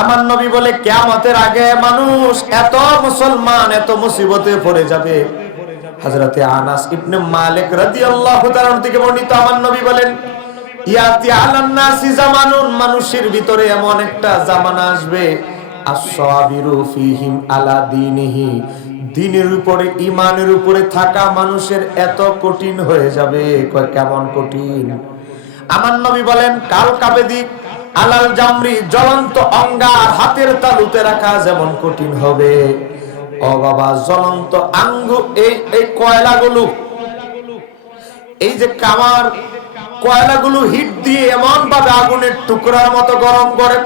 আমার নবী বলে কিয়ামতের আগে মানুষ এত মুসলমান এত মুসিবতে পড়ে যাবে। হযরতে আনাস ইবনে মালিক রাদিয়াল্লাহু তাআলা থেকে বর্ণিত, আমার নবী বলেন ইয়াতি আলান নাসি জামানুন, মানুষের ভিতরে এমন একটা জামানা আসবে আস-সাবিরু ফীহিম আলা দীনিহি, দ্বীনের উপরে ঈমানের উপরে থাকা মানুষের এত কঠিন হয়ে যাবে। কয় কেমন কঠিন? আমার নবী বলেন কাল কাবেদি আলাল জামরি, জ্বলন্ত অঙ্গার হাতের তালুতে রাখা যেমন কঠিন হবে, ও বাবা জ্বলন্ত আঙ্গু এই কয়লাগুলো, এই যে কামার কয়লাগুলো হিট দিয়ে এমন ভাবে আগুনের টুকরার মতো গরম করে,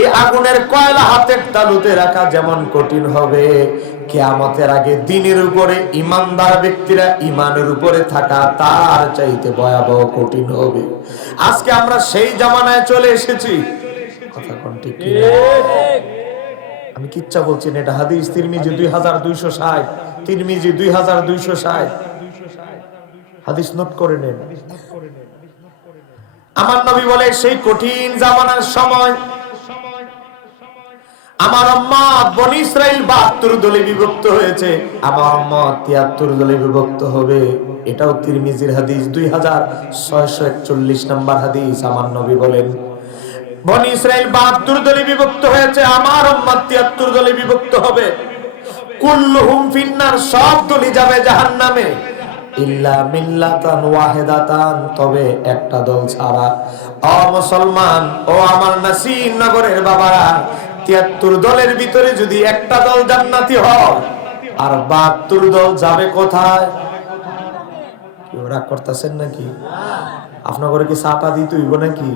এই আগুনের কয়লা হাতের তালুতে রাখা যেমন কঠিন হবে, কিয়ামতের আগে দ্বীনের উপরে ঈমানদার ব্যক্তিরা ঈমানের উপরে থাকা তার চাইতে ভয়াবহ কঠিন হবে। আজকে আমরা সেই জামানায় চলে এসেছি। কথা কোন ঠিক কি? আমি কিচ্ছা বলছি না, এটা হাদিস তিরমিজি 2260, তিরমিজি 2260, হাদিস নোট করে নেন। আমার নবী বলে সেই কঠিন জামানার সময় আমার উম্মত বনি ইসরাইল 72 দলে বিভক্ত হয়েছে, আমার উম্মত 73 দলে বিভক্ত হবে। এটাও তিরমিজির হাদিস 2641 নম্বর হাদিস। আমার নবী বলেন বনি ইসরাইল 72 দলে বিভক্ত হয়েছে, আমার উম্মত 73 দলে বিভক্ত হবে। কুল্লুহুম ফিন্নার, সব দলই যাবে জাহান্নামে, ইল্লা মিল্লাতান ওয়াহিদাতান, তবে একটা দল ছাড়া। ও মুসলমান, ও আমার নাসির নগরের বাবারা, 73 দলের ভিতরে যদি একটা দল জান্নাতি হয় আর 72 দল যাবে কোথায়? কেউ রাগ করতেছেন নাকি? আপনার ঘরে কি চাটা দিতে হইব নাকি?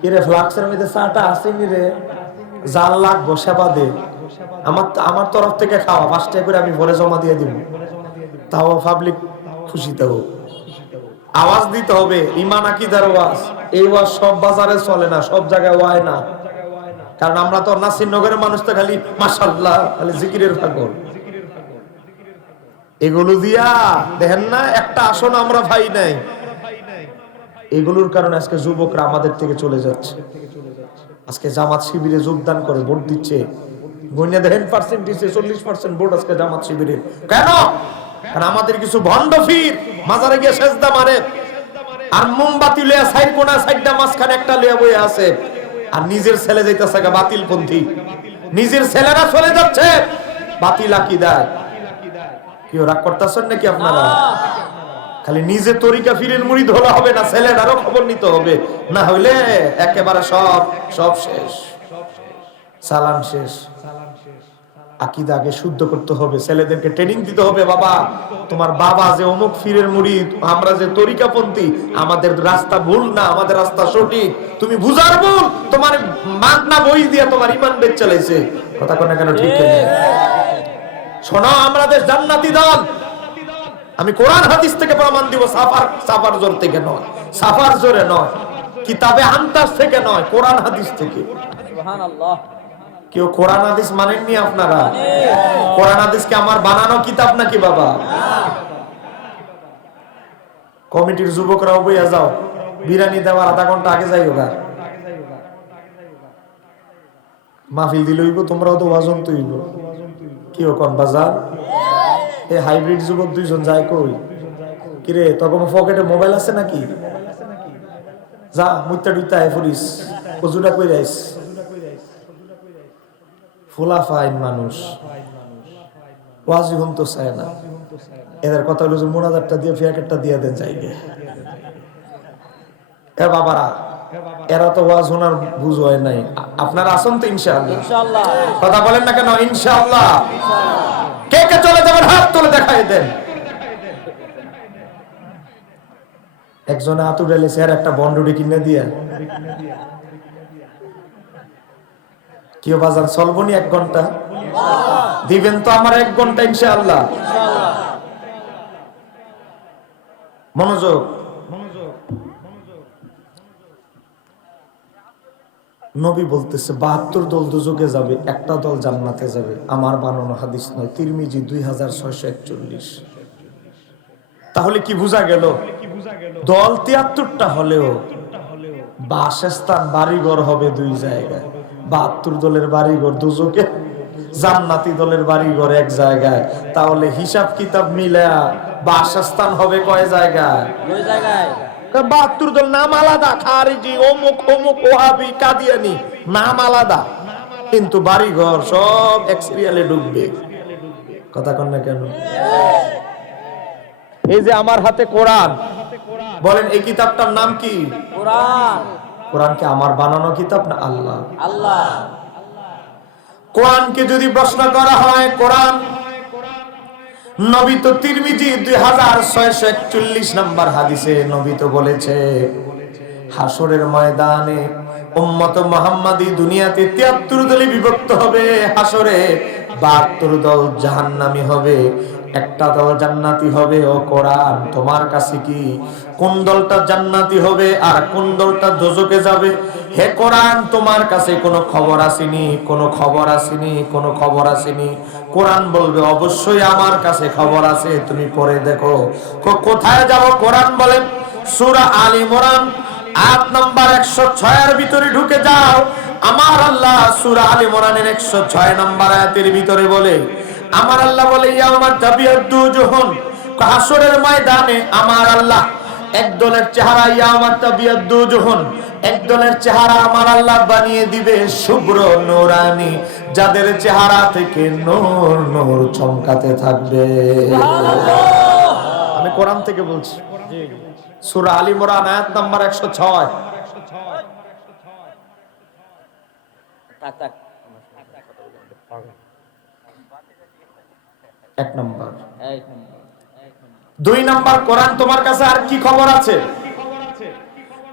কিরে ফ্লাক্সের মধ্যে চাটা আসেনি রে, জাল লাগবো সেবা দে, আমার তরফ থেকে খাওয়া 5 টাকা করে আমি ভরে জমা দিয়ে দিব, তাও পাবলিক খুশি। তাও আওয়াজ দিতে হবে, ঈমান আকীদার ওয়াজ। এই ওয়াজ সব বাজারে চলে না, সব জায়গায় হয় না, কারণ আমরা তো নাসির নগরের মানুষ তো খালি মাশাআল্লাহ খালি জিকিরের পাগল। এগুলো দিয়া দেখেন না একটা আসন আমরা ভাই নাই। এগুলোর কারণে আজকে যুবকরা আমাদের থেকে চলে যাচ্ছে। আজকে জামাত শিবিরে যোগদান করে ভোট দিচ্ছে, গণিয়া দেখেন পার্সেন্টেজে 40% ভোট আজকে জামাত শিবিরে। কেন? কারণ আমাদের কিছু ভণ্ড ফির মাজারে গিয়ে সেজদা মারে, আর মোমবাতি লইয়া সাইড কোনা সাইডটা মাঝখানে একটা লইয়া বইয়া আছে, আর নিজের ছেলে যাইতেছে বাতিল পন্থী, নিজের ছেলেরা চলে যাচ্ছে বাতিল আকীদায়। কেউ রাগ করতেছেন নাকি আপনারা? খালি নিজে তরিকা ফিরের মুরিদ হলে হবে না, ছেলেরারও খবর নিতে হবে, না হইলে একেবারে সব শেষ, সালাম শেষ। আকীদা আগে শুদ্ধ করতে হবে, ছেলেদেরকে ট্রেনিং দিতে হবে। বাবা, তোমার বাবা যে অমুক ফিরের মুরিদ, আমরা যে তরিকাপন্থী, আমাদের রাস্তা ভুল না, আমাদের রাস্তা সঠিক, তুমি বুঝার ভুল, তোমার মাগনা বই দিয়া তোমার ঈমান বেচ চালাইছে। কথা কোন কেন ঠিক না? শোনো, আমরা দেশ জান্নাতি দল। আমি কোরআন হাদিস থেকে প্রমাণ দিব, সাফার জোর থেকে নয়, সাফার জোরে নয়, কিতাবে আনতাস থেকে নয়, কোরআন হাদিস থেকে। সুবহানাল্লাহ। কেউ কোরআন হাদিস মানেননি আপনারা? কোরআন হাদিস কি আমার বানানো কিতাব নাকি বাবা? কমিটির যুবকরাও বইয়া যাও, বিরানি দেওয়ার আধা ঘন্টা আগে যাই ওগা, মাহফিল দিলে হইব, তোমরাও তো ওয়াজন তো হইব। কি কোন বাজার এই হাইব্রিড যুবক দুইজন যায় কই? কিরে তখন পকেটে মোবাইল আছে নাকি? যা মুইতা ডুইতা আয় ফুরিস, কজুটা কই রাইস। ফুলা ফাইন মানুষ, ওয়াজি হুন তো চায় না। এদের কথা হলো যে মোনাজারটা দিয়ে ফিয়াকেটটা দিয়ে দেন যাইগে। এ বাবারা, এরা তো ওয়াজ শোনার বুঝ হয় নাই। আপনারা আসুন তো ইনশাআল্লাহ। কথা বলেন না কেন? ইনশাআল্লাহ। কে কে চলে যাবেন হাত তুলে দেখাই দেন। একজনে আতুরেলে স্যার একটা বন্ডুরি কিনে দিয়া, কেউ বাজার চলবনি 1 ঘন্টা দিবেন তো আমার 1 ঘন্টা ইনশাআল্লাহ। মনোযোগ। নবী বলতেছে 72 দল দুজকে যাবে, একটা দল জান্নাতে যাবে। আমার বানানো হাদিস নয়, তিরমিজি 2641। তাহলে কি বোঝা গেল? দল 73টা হলেও বাসস্থান বাড়িঘর হবে 2 জায়গায়। 72 দলের বাড়িঘর দুজকে, জান্নাতি দলের বাড়িঘর এক জায়গায়, তাহলে হিসাব কিতাব মিলা বাসস্থান হবে কয় জায়গায়? 2 জায়গায়। 72 দল নাম আলাদা, খারিজি, অমুক অমুক, ওহাবি, কাদিয়ানি, নাম আলাদা, কিন্তু বাড়িঘর সব এক সিরিয়ালে ঢুকবে। কথা কন না কেন? এই যে আমার হাতে কোরআন, বলেন এই কিতাবটার নাম কি? কোরআন। কোরআন কি আমার বানানো কিতাব না আল্লাহ? আল্লাহ। কোরআনকে যদি প্রশ্ন করা হয়, কোরআন নবী তো তিরমিজি 2641 নম্বর হাদিসে নবী তো বলেছে, হাসরের ময়দানে উম্মত মুহাম্মাদি দুনিয়াতে 73 দলে বিভক্ত হবে, হাসরে 72 দল জাহান্নামী হবে, একটা দল জান্নাতি হবে। ও কোরআন, তোমার কাছে কি কোন দলটা জান্নাতি হবে আর কোন দলটা দোজখে যাবে? হে কোরআন, তোমার কাছে কোনো খবর আসেনি, কোনো খবর আসেনি, কোনো খবর আসেনি। কোরআন বলবে অবশ্যই আমার কাছে খবর আছে, তুমি পড়ে দেখো। কোথায় যাব? কোরআন বলেন সূরা আল ইমরান আয়াত নাম্বার 106 এর ভিতরে ঢুকে যাও। আমার আল্লাহ সূরা আল ইমরানের 106 নম্বর আয়াতের ভিতরে বলে, আমার আল্লাহ বলে, ইয়াউমা তাবিয়াদ্দু জুহুন, হাসরের ময়দানে আমার আল্লাহ একদলের চেহারা, ইয়াউমা তাবিয়াদ্দু জুহুন, একদলের চেহারা আমার আল্লাহ বানিয়ে দিবে শুভ্র নূরানি, যাদের চেহারা থেকে নূর নূর চমকাতে থাকবে। আমি কোরআন থেকে বলছি, সূরা আল ইমরান আয়াত নাম্বার 106। তাক তাক। 1 নম্বর। 2 2 নম্বর, কোরআন তোমার কাছে আর কি খবর আছে?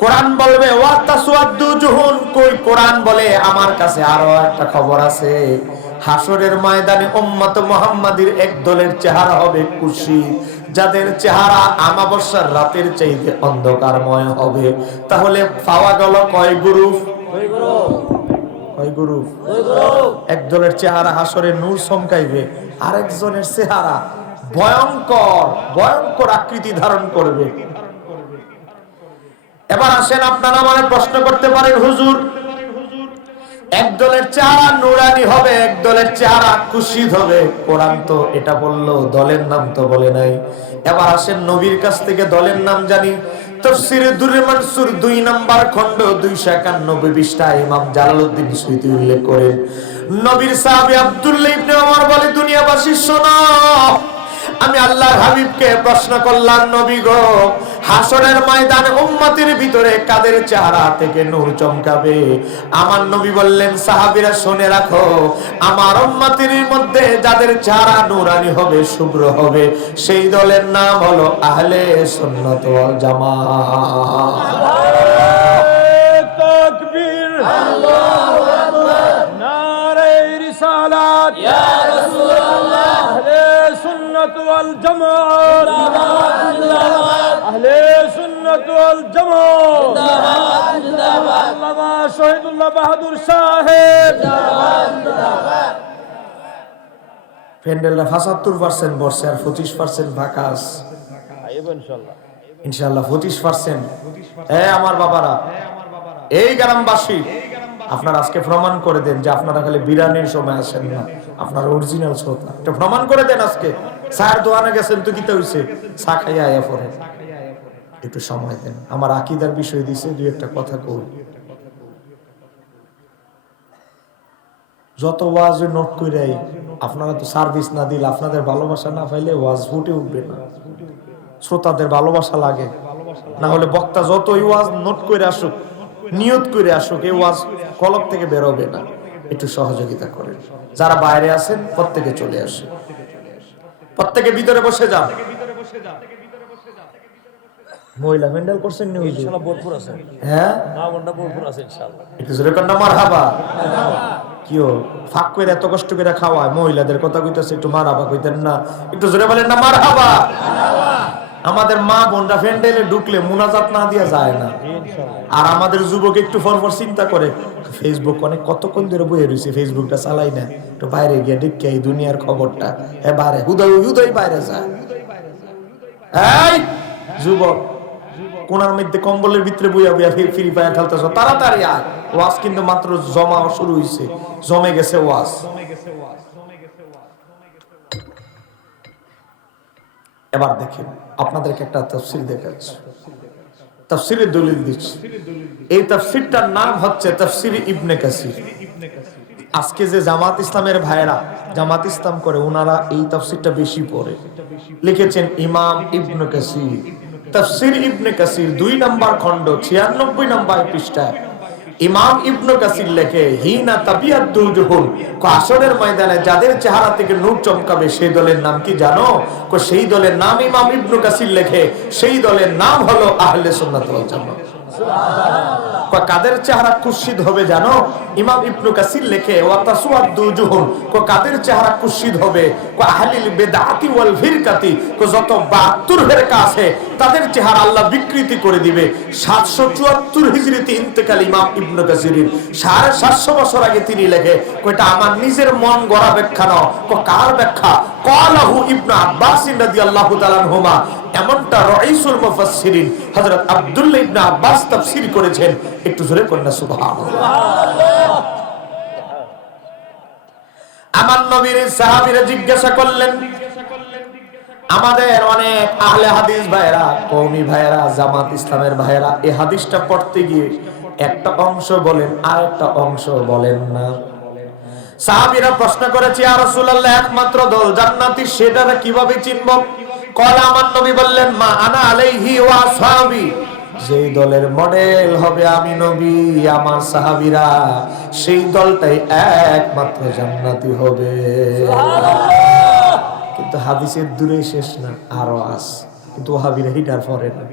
কোরআন বলবে ওয়া তাসওয়াদ্দু জুহুন, কই কোরআন বলে আমার কাছে আরো একটা খবর আছে। হাসরের ময়দানে উম্মত মুহাম্মাদির এক দলের চেহারা হবে খুশি, যাদের চেহারা আমাবস্যার রাতের চাইতে অন্ধকারময় হবে। তাহলে পাওয়া গেল কয় গ্রুপ? কয় গ্রুপ? এক দলের চেহারা হাসরে নূর চমকাইবে, আরেকজনের চেহারা ভয়ঙ্কর ভয়ঙ্কর আকৃতি ধারণ করবে। এবার আসেন, আপনারা মানে প্রশ্ন করতে পারেন, হুজুর এক দলের চেহারা নুরানি হবে, এক দলের চেহারা খুশিদ হবে, কোরআন তো এটা বললো, দলের নাম তো বলে নাই। এবার আসেন নবীর কাছ থেকে দলের নাম জানি। তাফসীরে দুররে মানসুর 2 নম্বর খণ্ড 291 পৃষ্ঠায় ইমাম জালালউদ্দিন সুয়ুতী উল্লেখ করেন, নবীর সাহাবী আব্দুল্লাহ ইবনে ওমর বলে, দুনিয়াবাসী শোনো, আমি আল্লাহর হাবিবকে প্রশ্ন করলাম, নবী গো, হাসরের ময়দানে উম্মতের ভিতরে কাদের চেহারা থেকে নূর চমকাবে? আমার নবী বললেন, সাহাবীরা শুনে রাখো, আমার উম্মতের মধ্যে যাদের চেহারা নূরানি হবে, শুভ্র হবে, সেই দলের নাম হলো আহলে সুন্নাত ওয়াল জামাত। তাকবীর, আল্লাহু আকবার, নারে রিসালাত, ইয়া রাসূলুল্লাহ, আহলে সুন্নাত ওয়াল জামাত, জিন্দাবাদ জিন্দাবাদ, আহলে সুন্নাত ওয়াল জামাত, জিন্দাবাদ জিন্দাবাদ, আল্লামা শহীদুল্লাহ বাহাদুর সাহেব, জিন্দাবাদ জিন্দাবাদ। প্যান্ডেলটা 75% বসছে আর 25% ফাঁকা আছে। আইব ইনশাআল্লাহ, ইনশাআল্লাহ 25%। আমার বাবারা, এই গ্রামবাসী, আপনারা আজকে প্রমাণ করে দেন যে আপনারা খালি বিরানির সময় আসেন না, আপনারা অরিজিনাল শ্রোতা। এটা প্রমাণ করে দেন আজকে। স্যার দোয়ানে গেছেন তো কিতা হইছে, চা খাইয়া আয়া পড়ে। একটু সময় দেন, আমার আকীদার বিষয় দিছে, দুই একটা কথা কই। যত ওয়াজ নোট কইরাই, আপনারা তো সার্ভিস না দিলে, আপনাদের ভালোবাসা না পাইলে ওয়াজ ফুটে উঠবে না। শ্রোতাদের ভালোবাসা লাগে, না হলে বক্তা যতই ওয়াজ নোট করে আসুক, নিয়ত করে আসুক, এই ওয়াজ কলব থেকে বেরোবে না। একটু সহযোগিতা করেন। যারা বাইরে আছেন প্রত্যেকে চলে আসে, প্রত্যেকে ভিতরে বসে যান। মহিলা প্যান্ডেল করছেন নি? ইনশাআল্লাহ ভরপুর আছে, হ্যাঁ, মা বোনরা ভরপুর আছে ইনশাআল্লাহ। একটু জোরে কর না মারহাবা। কিও ফাঁক করে এত কষ্ট করে খাওয়ায়, মহিলাদের কথা কইতেছে, একটু মারহাবা কইতেন না? একটু জোরে বলেন না মারহাবা। আমাদের মা বোনরা প্যান্ডেলে ঢুকলে মুনাজাত না দিয়া যায় না। আর আমাদের যুবক একটু পরপর চিন্তা করে, ফেসবুক অনেক কতক্ষণ ধরে বইয়ে রয়েছে, ফেসবুকটা চালাই না, একটু বাইরে গিয়ে দেখে এই দুনিয়ার খবরটা। হ্যাঁ, বাইরে হুদয় হুদয় বাইরে যায়। এই যুবক, কোনার মধ্যে কম্বলের ভিতরে বইয়া বইয়া ফ্রি ফায়ার খেলতেছ, তাড়াতাড়ি আয়, ওয়াজ কিন্তু মাত্র জমা শুরু হয়েছে, জমে গেছে ওয়াজ। এবার দেখেন আপনাদেরকে একটা তাফসীর দেখাচ্ছি, তাফসীরের দলিল দিচ্ছি। এই তাফসীরটার নাম হচ্ছে তাফসীর ইবনে কাসির। আজকে যে জামাত ইসলামের ভাইরা জামাত ইসলাম করে, ওনারা এই তাফসীরটা বেশি পড়ে। লিখেছেন ইমাম ইবনে কাসির, তাফসীর ইবনে কাসির 2 নম্বর খণ্ড 96 নম্বর পৃষ্ঠা। ইমাম ইবনে কাসির লেখে, হিনা তাবিয়াতু জুহুল, হাশরের ময়দানে যাদের চেহারা থেকে নূর চমকাবে সেই দলের নাম কি জানো? সেই দলের নাম ইমাম ইবনে কাসির লেখে, সেই দলের নাম হলো আহলে সুন্নাত ওয়াল জামাত। কাদের চেহারা খুশিদ হবে জানো? ইমাম ইবনে কাসির লেখে, ওয়া তাসওয়াদু জুহুল, কাদের চেহারা খুশিদ হবে? আহলিল বিদআতি ওয়াল ফিরকাতি, যত 72 ফিরকা আছে তাদের চেহারা আল্লাহ বিকৃতি করে দিবে। 774 হিজরিতে ইন্তেকাল ইমাম ইবনে কাসিরের। 750 বছর আগে তিনি লেখে, এটা আমার নিজের মন গড়া ব্যাখ্যা নয়। কার ব্যাখ্যা? ক্বালাহু ইবনে আব্বাস রাদিয়াল্লাহু তাআলা আনহুমা। এমনটা রাইসুল মুফাসসিরিন হযরত আব্দুল্লাহ ইবনে আব্বাস তাফসীর করেছেন। একটু জোরে কন্যা সুবহানাল্লাহ। আমার নবীর সাহাবীরা জিজ্ঞাসা করলেন, আমাদের অনেক আহলে হাদিস ভাইরা, কওমি ভাইরা, জামাত ইসলামের ভাইরা এই হাদিসটা পড়তে গিয়ে একটা অংশ বলেন আর একটা অংশ বলেন না। সাহাবীরা প্রশ্ন করেছে, ইয়া রাসূলুল্লাহ, একমাত্র দল জান্নাতি সেটা কিভাবে চিনব? কল, আমার নবী বললেন, মা আনা আলাইহি ওয়া আসহাবি, যেই দলের মডেল হবে আমি নবী আমার সাহাবীরা, সেই দলটাই একমাত্র জান্নাতি হবে। কিন্তু হাদিসের দূরে শেষ না, আরো আছে। কিন্তু ওহাবীরা হিটার পড়ে না।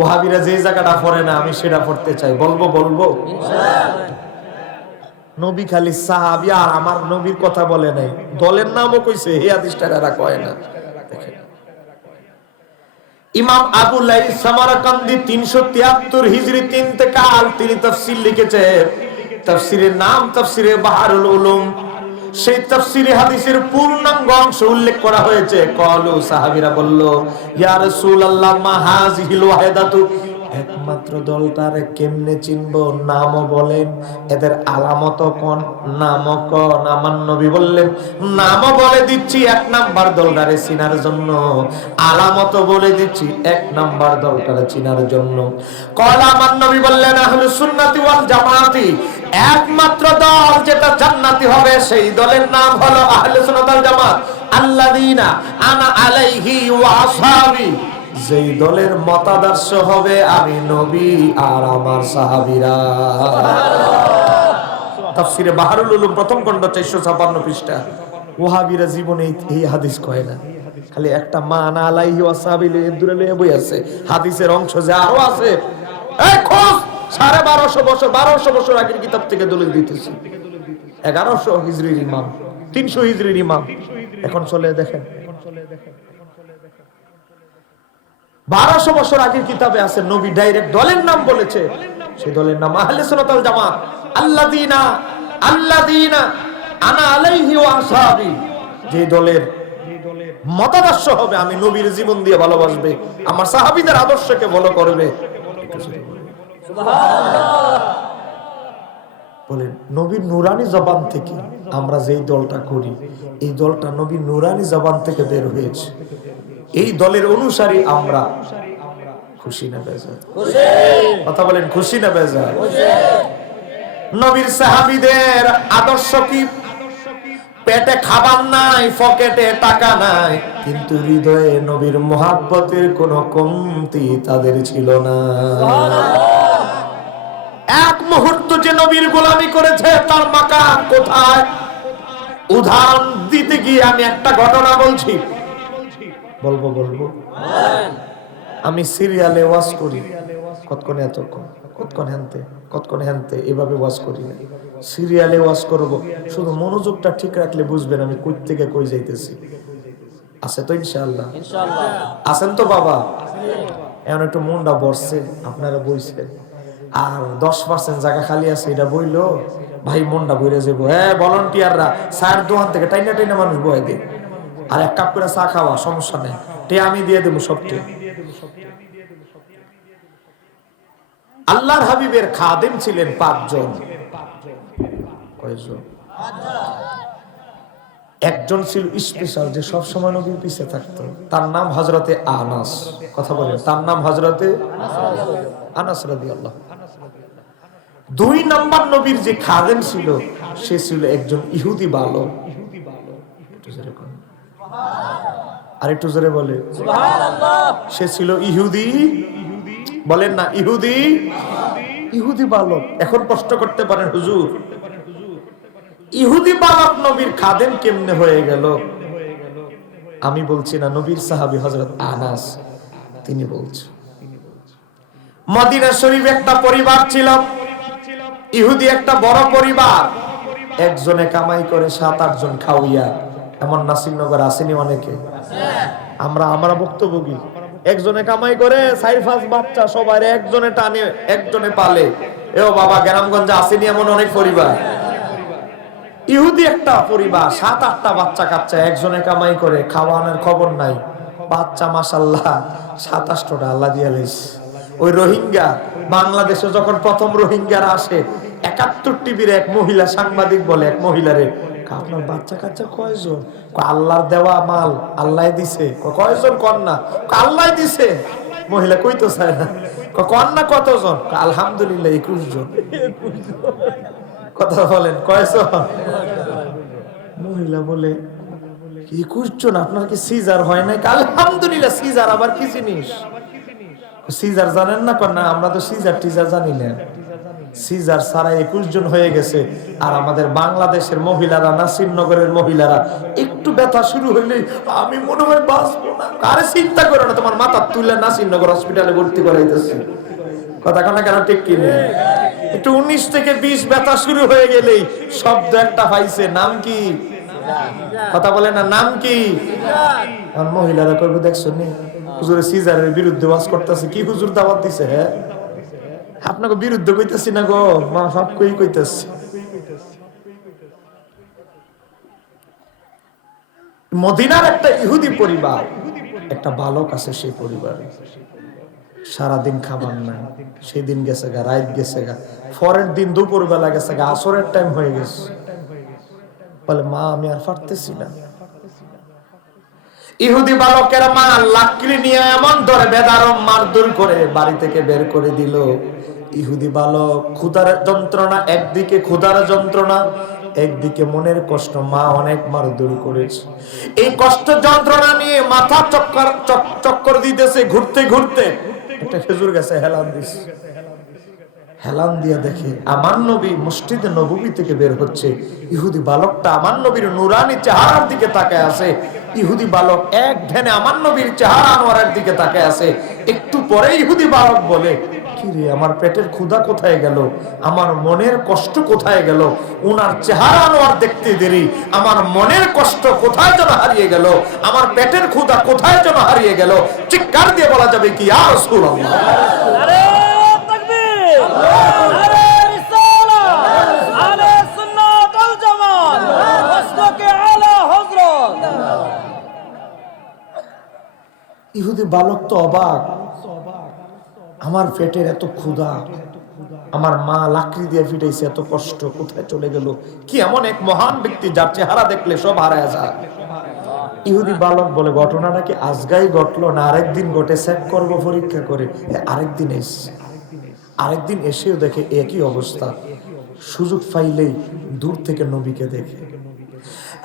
ওহাবীরা যে জায়গাটা পড়ে না আমি সেটা পড়তে চাই। বলবো নবী খালি সাহাবী আর আমার নবীর কথা বলে নাই, দলের নামও কইছে, এই হাদিসটা এরা কয় না। ইমাম আবু লাইস সামারকান্দি 373 হিজরিতে ইন্তেকাল, তিনি তাফসীর লিখেছেন। তাফসীরের নাম তাফসীরে বাহারুল উলুম। সেই তাফসীরে হাদিসের পূর্ণাঙ্গ অংশ উল্লেখ করা হয়েছে। ক্বালু, সাহাবীরা বলল, ইয়া রাসূলুল্লাহ, মা হাযিহিল ওয়াহিদাতু, একমাত্র দলটারে কেমনে চিনবো? নামও বলেন, এদের আলামত কোন? নামও কোন? আমার নবী বললেন, নামও বলে দিচ্ছি 1 নাম্বার দলটারে চিনার জন্য, আলামত বলে দিচ্ছি 1 নাম্বার দলটারে চিনার জন্য। কল, আমার নবী বললেন, আহলুস সুন্নাতি ওয়াল জামাতি, একমাত্র দল যেটা জান্নাতি হবে সেই দলের নাম হলো আহলে সুন্নাত ওয়াল জামাত, আল্লাযীনা আনা আলাইহি ওয়া আসহাবি, যেই দলের মতাদর্শ হবে আমি নবী আর আমার সাহাবীরা। তাফসীরে বাহারুল উলুম প্রথম খণ্ড 456 পৃষ্ঠা। ওয়াহাবীরা জীবনে এই হাদিস কয় না, খালি একটা মা আনা আলাইহি ওয়া আসহাবি দূরে লয়ে বই আছে। হাদিসের অংশ যে আরো আছে, এই খোঁজ 1250 বছর 1200 বছর আগের কিতাব থেকে দলিল দিতেছি। 1100 হিজরির ইমাম, 300 হিজরির ইমাম, এখন চলে দেখেন 1200 বছর আগের কিতাবে আছে। নবী ডাইরেক্ট দলের নাম বলেছে, সেই দলের নাম আহলে সুন্নাত ওয়াল জামাত, আল্লাযীনা আনা আলাইহি ওয়া আসহাবি, যে দলের মতাদর্শ হবে আমি নবীর জীবন দিয়ে ভালোবাসবে, আমার সাহাবীদের আদর্শকে ফলো করবে। বলেন, নবীর নুরানি জবান থেকে আমরা যেই দলটা করি, এই দলটা নবীর নুরানি জবান থেকে বের হয়েছে। এই দলের অনুসারী আমরা, খুশি না বেজার? কথা বলেন, খুশি না বেজার? নবীর সাহাবীদের আদর্শ কি? পেটে খাবার নাই, পকেটে টাকা নাই, কিন্তু হৃদয়ে নবীর মুহাব্বতের কোনো কমতি তাদের ছিল না। এক মুহূর্ত যে নবীর গোলামি করেছে তার মাকাম কোথায়? উদাহরণ দিতে গিয়ে আমি একটা ঘটনা বলছি। বলবো আমি সিরিয়ালে ওয়াজ করি, কতক্ষণ এতক্ষণ, কতক্ষণ হ্যানতে এভাবে ওয়াজ করি না। সিরিয়ালে ওয়াজ করব, শুধু মনোযোগটা ঠিক রাখলে বুঝবেন আমি কই থেকে কই যাইতেছি। আছে তো ইনশাআল্লাহ? আছেন তো বাবা? এখন একটু মনটা বসছে, আপনারা বইছেন, আর 10% জায়গা খালি আছে, এটা বইলো ভাই মনটা বইরে যাবো। হ্যাঁ, ভলান্টিয়াররা চায়ের দোকান থেকে টাইনা মানুষ বয়ে দেয়, আর 1 কাপ করে চা খাওয়া, সমস্যা নেই, আমি দিয়ে দেবো সবটি। আল্লাহর হাবিবের খাদেম ছিলেন 5 জন। কয়জন? একজন ছিল স্পেশাল, যে সব সময় নবীর পিছে থাকতো, তার নাম হযরতে আনাস। কথা বলেন, তার নাম হযরতে আনাস রাদিয়াল্লাহু। 2 নাম্বার নবীর যে খাদেম ছিল, সে ছিল একজন ইহুদি বালক। আর একটু জোরে বলে সুবহানাল্লাহ। সে ছিল ইহুদি, বলেন না ইহুদি, ইহুদি বালক। এখন প্রশ্ন করতে পারেন, হুজুর ইহুদি বালক নবীর খাদেম কেমনে হয়ে গেল? আমি বলছি না, নবীর সাহাবী হযরত আনাস তিনি বলছেন। মদিনা শরীফে একটা পরিবার ছিল, ইহুদি একটা বড় পরিবার। একজনে কামাই করে 7-8 জন খাওয়াইয়া। এমন নাসিরনগর আসেনি অনেকে? আমরা ভুক্তভোগী। একজনে কামাই করে 4-5 বাচ্চা, সবার একজনে টানে, একজনে পালে। এও বাবা, গ্রামগঞ্জে আসেনি এমন অনেক পরিবার? ইহুদি একটা পরিবার, 7-8টা বাচ্চা কাচ্চা, একজনে কামাই করে, খাওয়ানোর খবর নাই। বাচ্চা মাশাআল্লাহ 27টা আল্লাহ দিয়া লাইছে। ওই রোহিঙ্গা, বাংলাদেশে যখন প্রথম রোহিঙ্গারা আসে, 71 টিভির এক মহিলা সাংবাদিক বলে এক মহিলারে, আপনার বাচ্চা কাচ্চা কয়জন? আল্লাহর দেওয়া মাল, আল্লাহ দিছে। কয়জন? কন্যা। আল্লাহ দিছে। মহিলা কইতো চায় না। কন্যা কতজন? আলহামদুলিল্লাহ 21 জন। কথা বলেন, কয়জন? মহিলা বলে 21 জন, আপনার কি সিজার হয় নাই? আলহামদুলিল্লাহ। সিজার আবার কি জিনিস? সিজার জানেন না? না, আমরা তো সিজার টিজার জানি না। সিজার ছাড়া 21 জন হয়ে গেছে। আর আমাদের বাংলাদেশের মহিলারা, নাসিরনগরের মহিলারা, একটু ব্যথা শুরু হইলেই আমি মনে হয় বাঁচবো না। আরে চিন্তা করো না, তোমার মাথা তুলে নাসিরনগর হসপিটালে ভর্তি করাইতেছে। কথা কেন কেন ঠিক কিনে? একটু 19 থেকে 20 ব্যথা শুরু হয়ে গেলেই শব্দ একটা পাইছে, নাম কি? কথা বলে না, নাম কি? আর মহিলারা করবে, দেখছো নি হুজুর সিজারের বিরুদ্ধে ওয়াজ করতেছে। কি হুজুর দাওয়াত দিছে? হ্যাঁ, আপনাকে বিরুদ্ধে কইতাছি না গো, মা সব কইতাছি। মদিনার একটা ইহুদি পরিবার, একটা বালক আছে সেই পরিবারে। সারাদিন খাবার নাই, সেদিন গেছে গা, রাত গেছে গা, পরের দিন দুপুর বেলা গেছে গা, আসরের টাইম হয়ে গেছে। বলে মা আমি আর পারতেছি না। ইহুদি বালকের মা লাকড়ি নিয়ে এমন ধরে বেদরম মারধর করে বাড়ি থেকে বের করে দিল। ইহুদি বালক ক্ষুধার যন্ত্রণা, একদিকে ক্ষুধার যন্ত্রণা, একদিকে মনের কষ্ট। মা অনেক মারধর করেছে। এই কষ্ট যন্ত্রণা নিয়ে মাথা চক্কর দিতেছে, ঘুরতে ঘুরতে একটা খেজুর গাছে হেলান দিছে। হেলান দিয়া দেখে আমার নবী মসজিদে নববী থেকে বের হচ্ছে। ইহুদি বালকটা আমার নবীর নুরানি চেহারার দিকে তাকায় আছে। ইহুদি বালক এক ধ্যানে আমার নবীর চেহারা আনোয়ারের দিকে তাকায় আছে। একটু পরে ইহুদি বালক বলে, কি রে, আমার পেটের ক্ষুধা কোথায় গেল? আমার মনের কষ্ট কোথায় গেল? উনার চেহারা আনোয়ার দেখতে দেরি, আমার মনের কষ্ট কোথায় যেন হারিয়ে গেল, আমার পেটের ক্ষুধা কোথায় যেন হারিয়ে গেল। চিৎকার দিয়ে বলা যাবে কি, ইয়া রাসূলুল্লাহ। আরে তাকবীর, আরে রিসালাত, আরে সুন্নাত ওয়াল জামাত, ওয়াসদাকে আলা হযরত। ইহুদি বালক তো অবাক, আমার পেটের এত ক্ষুধা, আমার মা লাকড়ি দিয়ে ফিটাইছে, এত কষ্ট কোথায় চলে গেল? কি এমন এক মহান ব্যক্তি যার চেহারা দেখলে সব হারায় যায়। ইহুদি বালক বলে, ঘটনাটা কি আজগাই ঘটলো না আরেকদিন ঘটে? চেক করবো পরীক্ষা করে। আরেকদিন এসে, আরেকদিন এসেও দেখে একই অবস্থা। সুযোগ পাইলেই দূর থেকে নবীকে দেখে।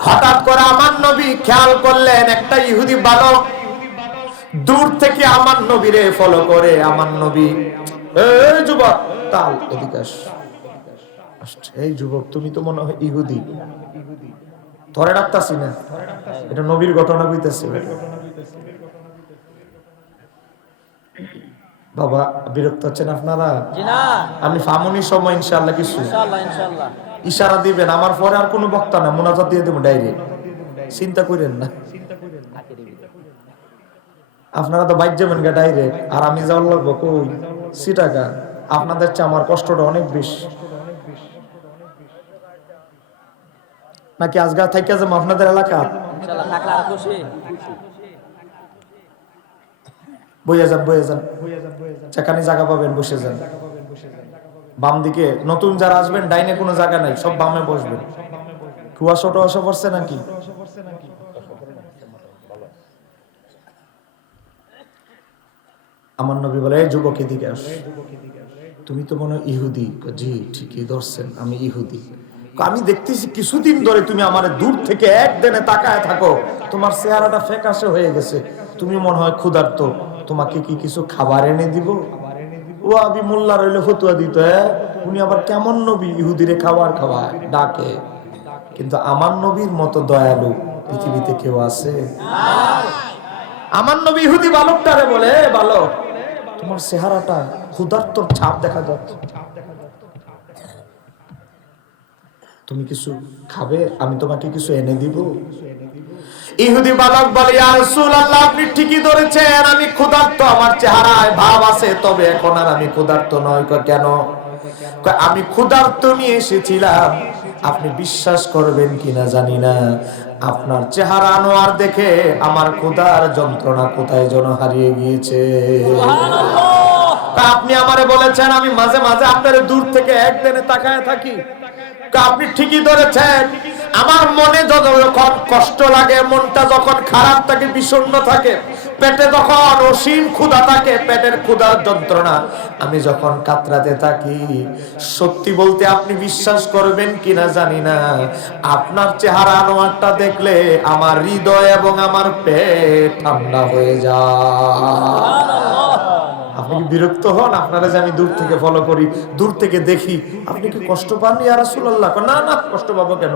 হঠাৎ করে আমার নবী খেয়াল করলেন একটা ইহুদি বালক দূর থেকে আমার নবীরে ফলো করে। আমার নবী, এই যুবক তাল এদিকে আস। এই যুবক, তুমি তো মনে হয় ইহুদি, ধরে রাখতাছি না, এটা নবীর ঘটনা কইতেছি। বাবা বিরক্ত হচ্ছেন আপনারা? জি না, আমি ফামুনির সময় ইনশাআল্লাহ কিছু ইনশাআল্লাহ ইনশাআল্লাহ ইশারা দিবেন, আমার পরে আর কোনো বক্তা না, মুনাজাত দিয়ে দেবো ডাইরেক্ট, চিন্তা করেন না। আপনারা তো বাইর যাবেন গা ডাইরেক্ট, আর আমি যাওয়ার লাগবো কই সিটাকা। আপনাদের চেয়ে আমার কষ্টটা অনেক বেশি। নাকি আজগা থাইকা যাবো আপনাদের এলাকা? ইনশাআল্লাহ থাকলে আর খুশি। বইয়া যান, বইয়া যান, যেখানে জায়গা পাবেন বসে যান। বাম দিকে নতুন যারা আসবেন, ডাইনে কোনো জায়গা নাই, সব বামে বসবেন। কুয়াশা টুয়াশা পড়ছে নাকি? আমার নবী বলে, এই যুবক এদিকে আস, তুমি তো মনে হয় ইহুদি। জি ঠিকই ধরছেন, আমি ইহুদি। আমি দেখতেছি কিছুদিন ধরে তুমি আমার দূর থেকে একদিনে তাকায় থাকো, তোমার চেহারাটা ফ্যাকাশে হয়ে গেছে, তুমি মনে হয় ক্ষুধার্ত, তোমাকে কি কিছু খাবার এনে দিব? ও আবি মোল্লা রইলে ফতুয়া দিত, উনি আবার কেমন নবী, ইহুদিরে খাবার খাওয়ায় ডাকে। কিন্তু আমার নবীর মতো দয়ালু পৃথিবীতে কেউ আছে? আমার নবী ইহুদি বালকটারে বলে, বালক তোমার চেহারাটা ক্ষুধার্তর ছাপ দেখা যাচ্ছে, তুমি কিছু খাবে? আমি তোমাকে কিছু এনে দিব। ইহুদি বালক বলে, ইয়া রাসূলুল্লাহ, আপনি ঠিকই ধরেছেন, আমি ক্ষুধার্ত, আমার চেহারায় ভাব আছে, তবে এখন আর আমি ক্ষুধার্ত নই। কেন? আমি ক্ষুধার্ত নিয়ে এসেছিলাম, আপনি বিশ্বাস করবেন কিনা জানি না, আপনার চেহারা আনোয়ার দেখে আমার ক্ষুধার যন্ত্রণা কোথায় যেন হারিয়ে গিয়েছে। আপনি আমারে বলেছেন আমি মাঝে মাঝে আপনার দূর থেকে একদিনে তাকায় থাকি। আপনি ঠিকই ধরেছেন, আমার মনে যখন কষ্ট লাগে, মনটা যখন খারাপ থাকে, বিষণ্ণ থাকে, পেটে যখন অসীম ক্ষুধা থাকে, পেটের ক্ষুধার যন্ত্রণা, আমি যখন কাতরাতে থাকি, সত্যি বলতে আপনি বিশ্বাস করবেন কিনা জানি না, আপনার চেহারা আনোয়ারটা দেখলে আমার হৃদয় এবং আমার পেট ঠান্ডা হয়ে যায়। আপনি কি বিরক্ত হন? আপনারা যে আমি দূর থেকে ফলো করি, দূর থেকে দেখি, আপনি কি কষ্ট পাননি ইয়া রাসূলুল্লাহ? না না, কষ্ট পাবো কেন?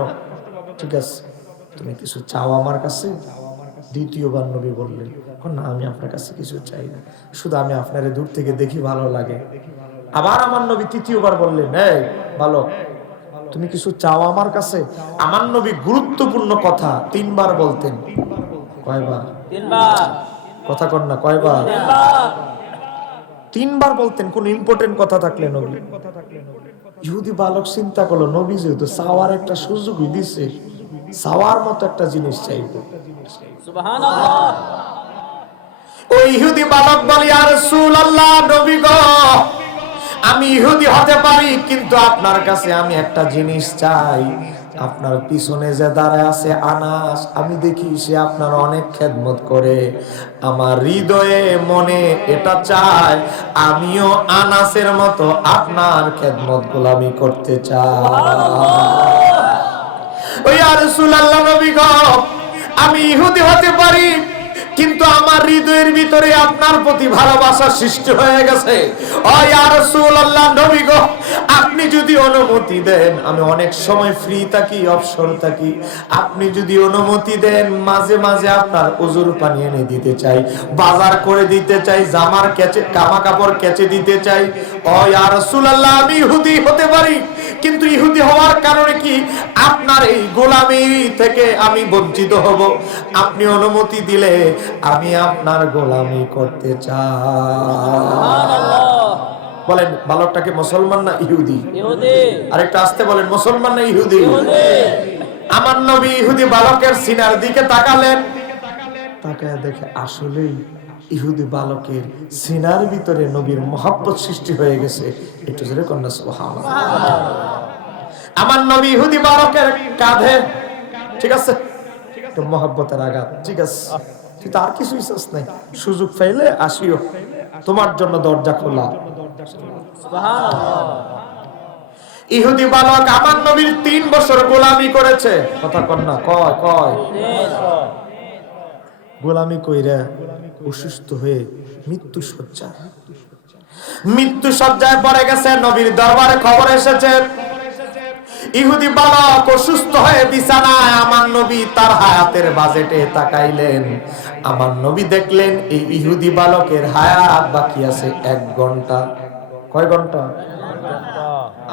ঠিক আছে, তুমি কিছু চাও আমার কাছে? দ্বিতীয়বার নবী বললেন, না আমি আপনার কাছে কিছু চাই না, শুধু আমি আপনারে দূর থেকে দেখি, ভালো লাগে। আবার আমার নবী তৃতীয়বার বললেন, এই বালক তুমি কিছু চাও আমার কাছে? আমার নবী গুরুত্বপূর্ণ কথা তিনবার বলতেন। কয়বার? তিনবার। কথা কর না, কয়বার? তিনবার। তিনবার বলতেন কোন ইম্পর্টেন্ট কথা থাকলে নবী। ইহুদি বালক চিন্তা করলো, নবী যেহেতু চাওয়ার একটা সুযোগই দিছে, চাওয়ার মতো একটা জিনিস চাইবে। সুবহানাল্লাহ। ওই ইহুদি বালক বলে, ইয়া রাসূলুল্লাহ, নবী গো, আমি ইহুদি হতে পারি, কিন্তু আপনার কাছে আমি একটা জিনিস চাই। আপনার পিছনে যে দাঁড়ায় আছে আনাস, আমি দেখি সে আপনার অনেক খেদমত করে, আমার হৃদয়ে মনে এটা চায় আমিও আনাসের মতো আপনার খেদমত গোলামি করতে চাই। ও ইয়া রাসূলুল্লাহ, নবী গো, আমি ইহুদি হতে পারি, কিন্তু আমার হৃদয়ের ভিতরে আপনার প্রতি ভালোবাসা সৃষ্টি হয়ে গেছে। ও ইয়া রাসূলুল্লাহ, নবী গো, আপনি যদি অনুমতি দেন, আমি অনেক সময় ফ্রি থাকি, অবসর থাকি, আপনি যদি অনুমতি দেন, মাঝে মাঝে আপনার উজুর পানি এনে দিতে চাই, বাজার করে দিতে চাই, জামার কেচে জামা কাপড় কেচে দিতে চাই। ও ইয়া রাসূলুল্লাহ, আমি ইহুদি হতে পারি, কিন্তু ইহুদি হওয়ার কারণে কি আপনার এই গোলামি থেকে আমি বঞ্চিত হব? আপনি অনুমতি দিলে আমি আপনার গোলামি করতে চাই। বলেন, বালকটাকে মুসলমান না ইহুদি? ইহুদি। আরেকটা আসতে বলেন, মুসলমান না ইহুদি? ইহুদি। আমার নবী ইহুদি বালকের সিনার দিকে তাকালেন, তাকায় দেখে আসলেই ইহুদি বালকের সিনার ভিতরে নবীর মহব্বত সৃষ্টি হয়ে গেছে। একটু জোরে কন্যা সুবহানাল্লাহ। আমার নবী ইহুদি বালকের কাঁধে, ঠিক আছে, একটু মহব্বতের আঘাত, ঠিক আছে, তুই তো আর কিছুই চাস নাই, সুযোগ পাইলে আসিও, তোমার জন্য দরজা খোলা। সুবহানাল্লাহ। ইহুদি বালক আমার নবীর 3 বছর গোলামি করেছে। কথা কর না, কয় কয় গোলামি কইরা অসুস্থ হয়ে মৃত্যু সজ্জায় পড়ে গেছে। নবীর দরবারে খবর এসেছে ইহুদি বালক অসুস্থ হয়ে বিছানায়। আমার নবী তার হায়াতের বাজেটে তাকাইলেন, আমার নবী দেখলেন এই ইহুদি বালকের হায়াত বাকি আছে 1 ঘন্টা। কয় ঘন্টা?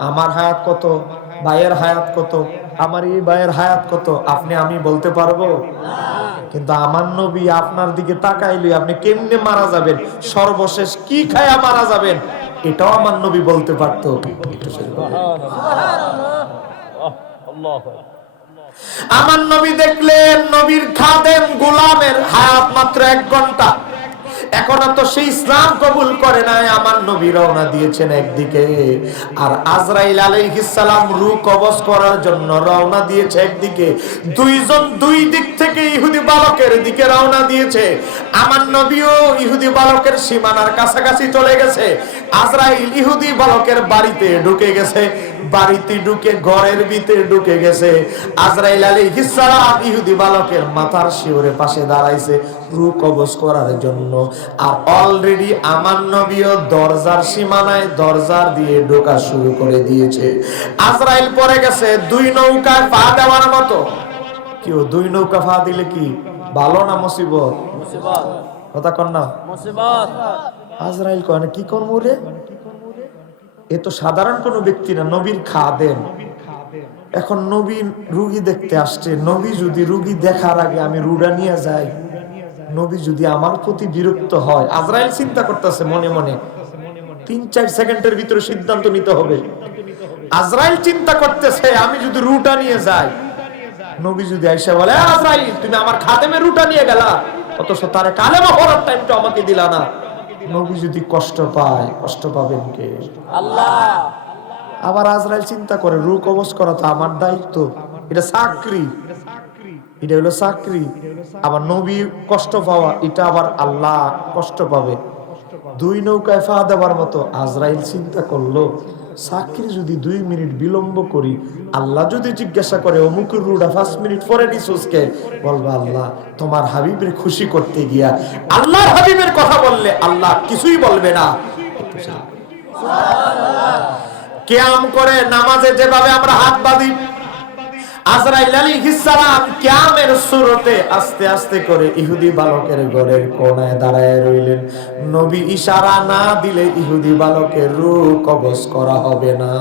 আমার হায়াত কত, ভাইয়ের হায়াত কত, আমার এই ভাইয়ের হায়াত কত আপনি আমি বলতে পারবো? কিন্তু আমার নবী আপনার দিকে তাকাইলে আপনি কেমনে মারা যাবেন, সর্বশেষ কি খায়া মারা যাবেন, এটাও আমার নবী বলতে পারতো। আমার নবী দেখলেন নবীর খাদেম গোলামের হায়াত মাত্র 1 ঘন্টা। এখনো তো সেই ইসলাম কবুল করে নাই। আমার নবী রওনা দিয়েছেন একদিকে, আর আজরাইল আলাইহিস সালাম রূহ কবজ করার জন্য রওনা দিয়েছে একদিকে। দুইজন দুই দিক থেকে ইহুদি বালকের দিকে রওনা দিয়েছে। আমার নবীও ইহুদি বালকের সীমানার কাছাকাছি চলে গেছে। আজরাইল ইহুদি বালকের বাড়িতে ঢুকে গেছে, বাড়িতে ঢুকে ঘরের ভিতরে ঢুকে গেছে। আজরাইল আলাইহিস সালাম ইহুদি বালকের মাথার শিওরে পাশে দাঁড়াইছে রূহ কবজ করার জন্য। আর অলরেডি আমার নবীও দরজার সীমানায় দরজার দিয়ে ঢোকা শুরু করে দিয়েছে। আজরাইল পড়ে গেছে দুই নৌকায় পা দেওয়ার মতো। কেউ দুই নৌকা পা দিলে কি ভালো না মুসিবত? মুসিবত, কথা কন না। মুসিবত। আজরাইল কয় না কি করবো রে, এ তো সাধারণ কোনো ব্যক্তি না, নবীর খাদেম। এখন নবী রুগী দেখতে আসছে, নবী যদি রুগী দেখার আগে আমি রুডা নিয়ে যাই, নবী যদি আমার প্রতি বিরক্ত হয়। আজরাইল চিন্তা করতেছে মনে মনে, 3-4 সেকেন্ডের ভিতরে সিদ্ধান্ত নিতে হবে। আজরাইল চিন্তা করতেছে আমি যদি রুটা নিয়ে যাই, নবী যদি আইসা বলে আজরাইল তুমি আমার খাদেমের রুটা নিয়ে গেলা, অথচ তার কালেমা পড়ার টাইমটা আমাকে দিলা না। নবী যদি কষ্ট পায়, কষ্ট পাবেন কে? আল্লাহ। আবার আজরাইল চিন্তা করে রূহ কবজ করা তো আমার দায়িত্ব, এটা চাকরি, এটা হলো চাকরি। আবার নবী কষ্ট পাওয়া, এটা আবার আল্লাহ কষ্ট পাবে। দুই নৌকায় ফা দেওয়ার মতো। আজরাইল চিন্তা করলো চাকরি যদি 2 মিনিট বিলম্ব করি, আল্লাহ যদি জিজ্ঞাসা করে অমুকের রুডা 5 মিনিট পরে নিছুসকে, বলবো আল্লাহ তোমার হাবিবের খুশি করতে গিয়া আল্লাহর হাবিবের কথা বললে আল্লাহ কিছুই বলবে না। কিয়াম করে নামাজে যেভাবে আমরা হাত বাঁধি, আজরাইল আলাইহিস সালাম কিয়ামের সুরতে আস্তে আস্তে করে ইহুদি বালকের ঘরের কোণায় দাঁড়ায় রইলেন। নবী ইশারা না দিলে ইহুদি বালকের রূহ কবজ করা হবে না।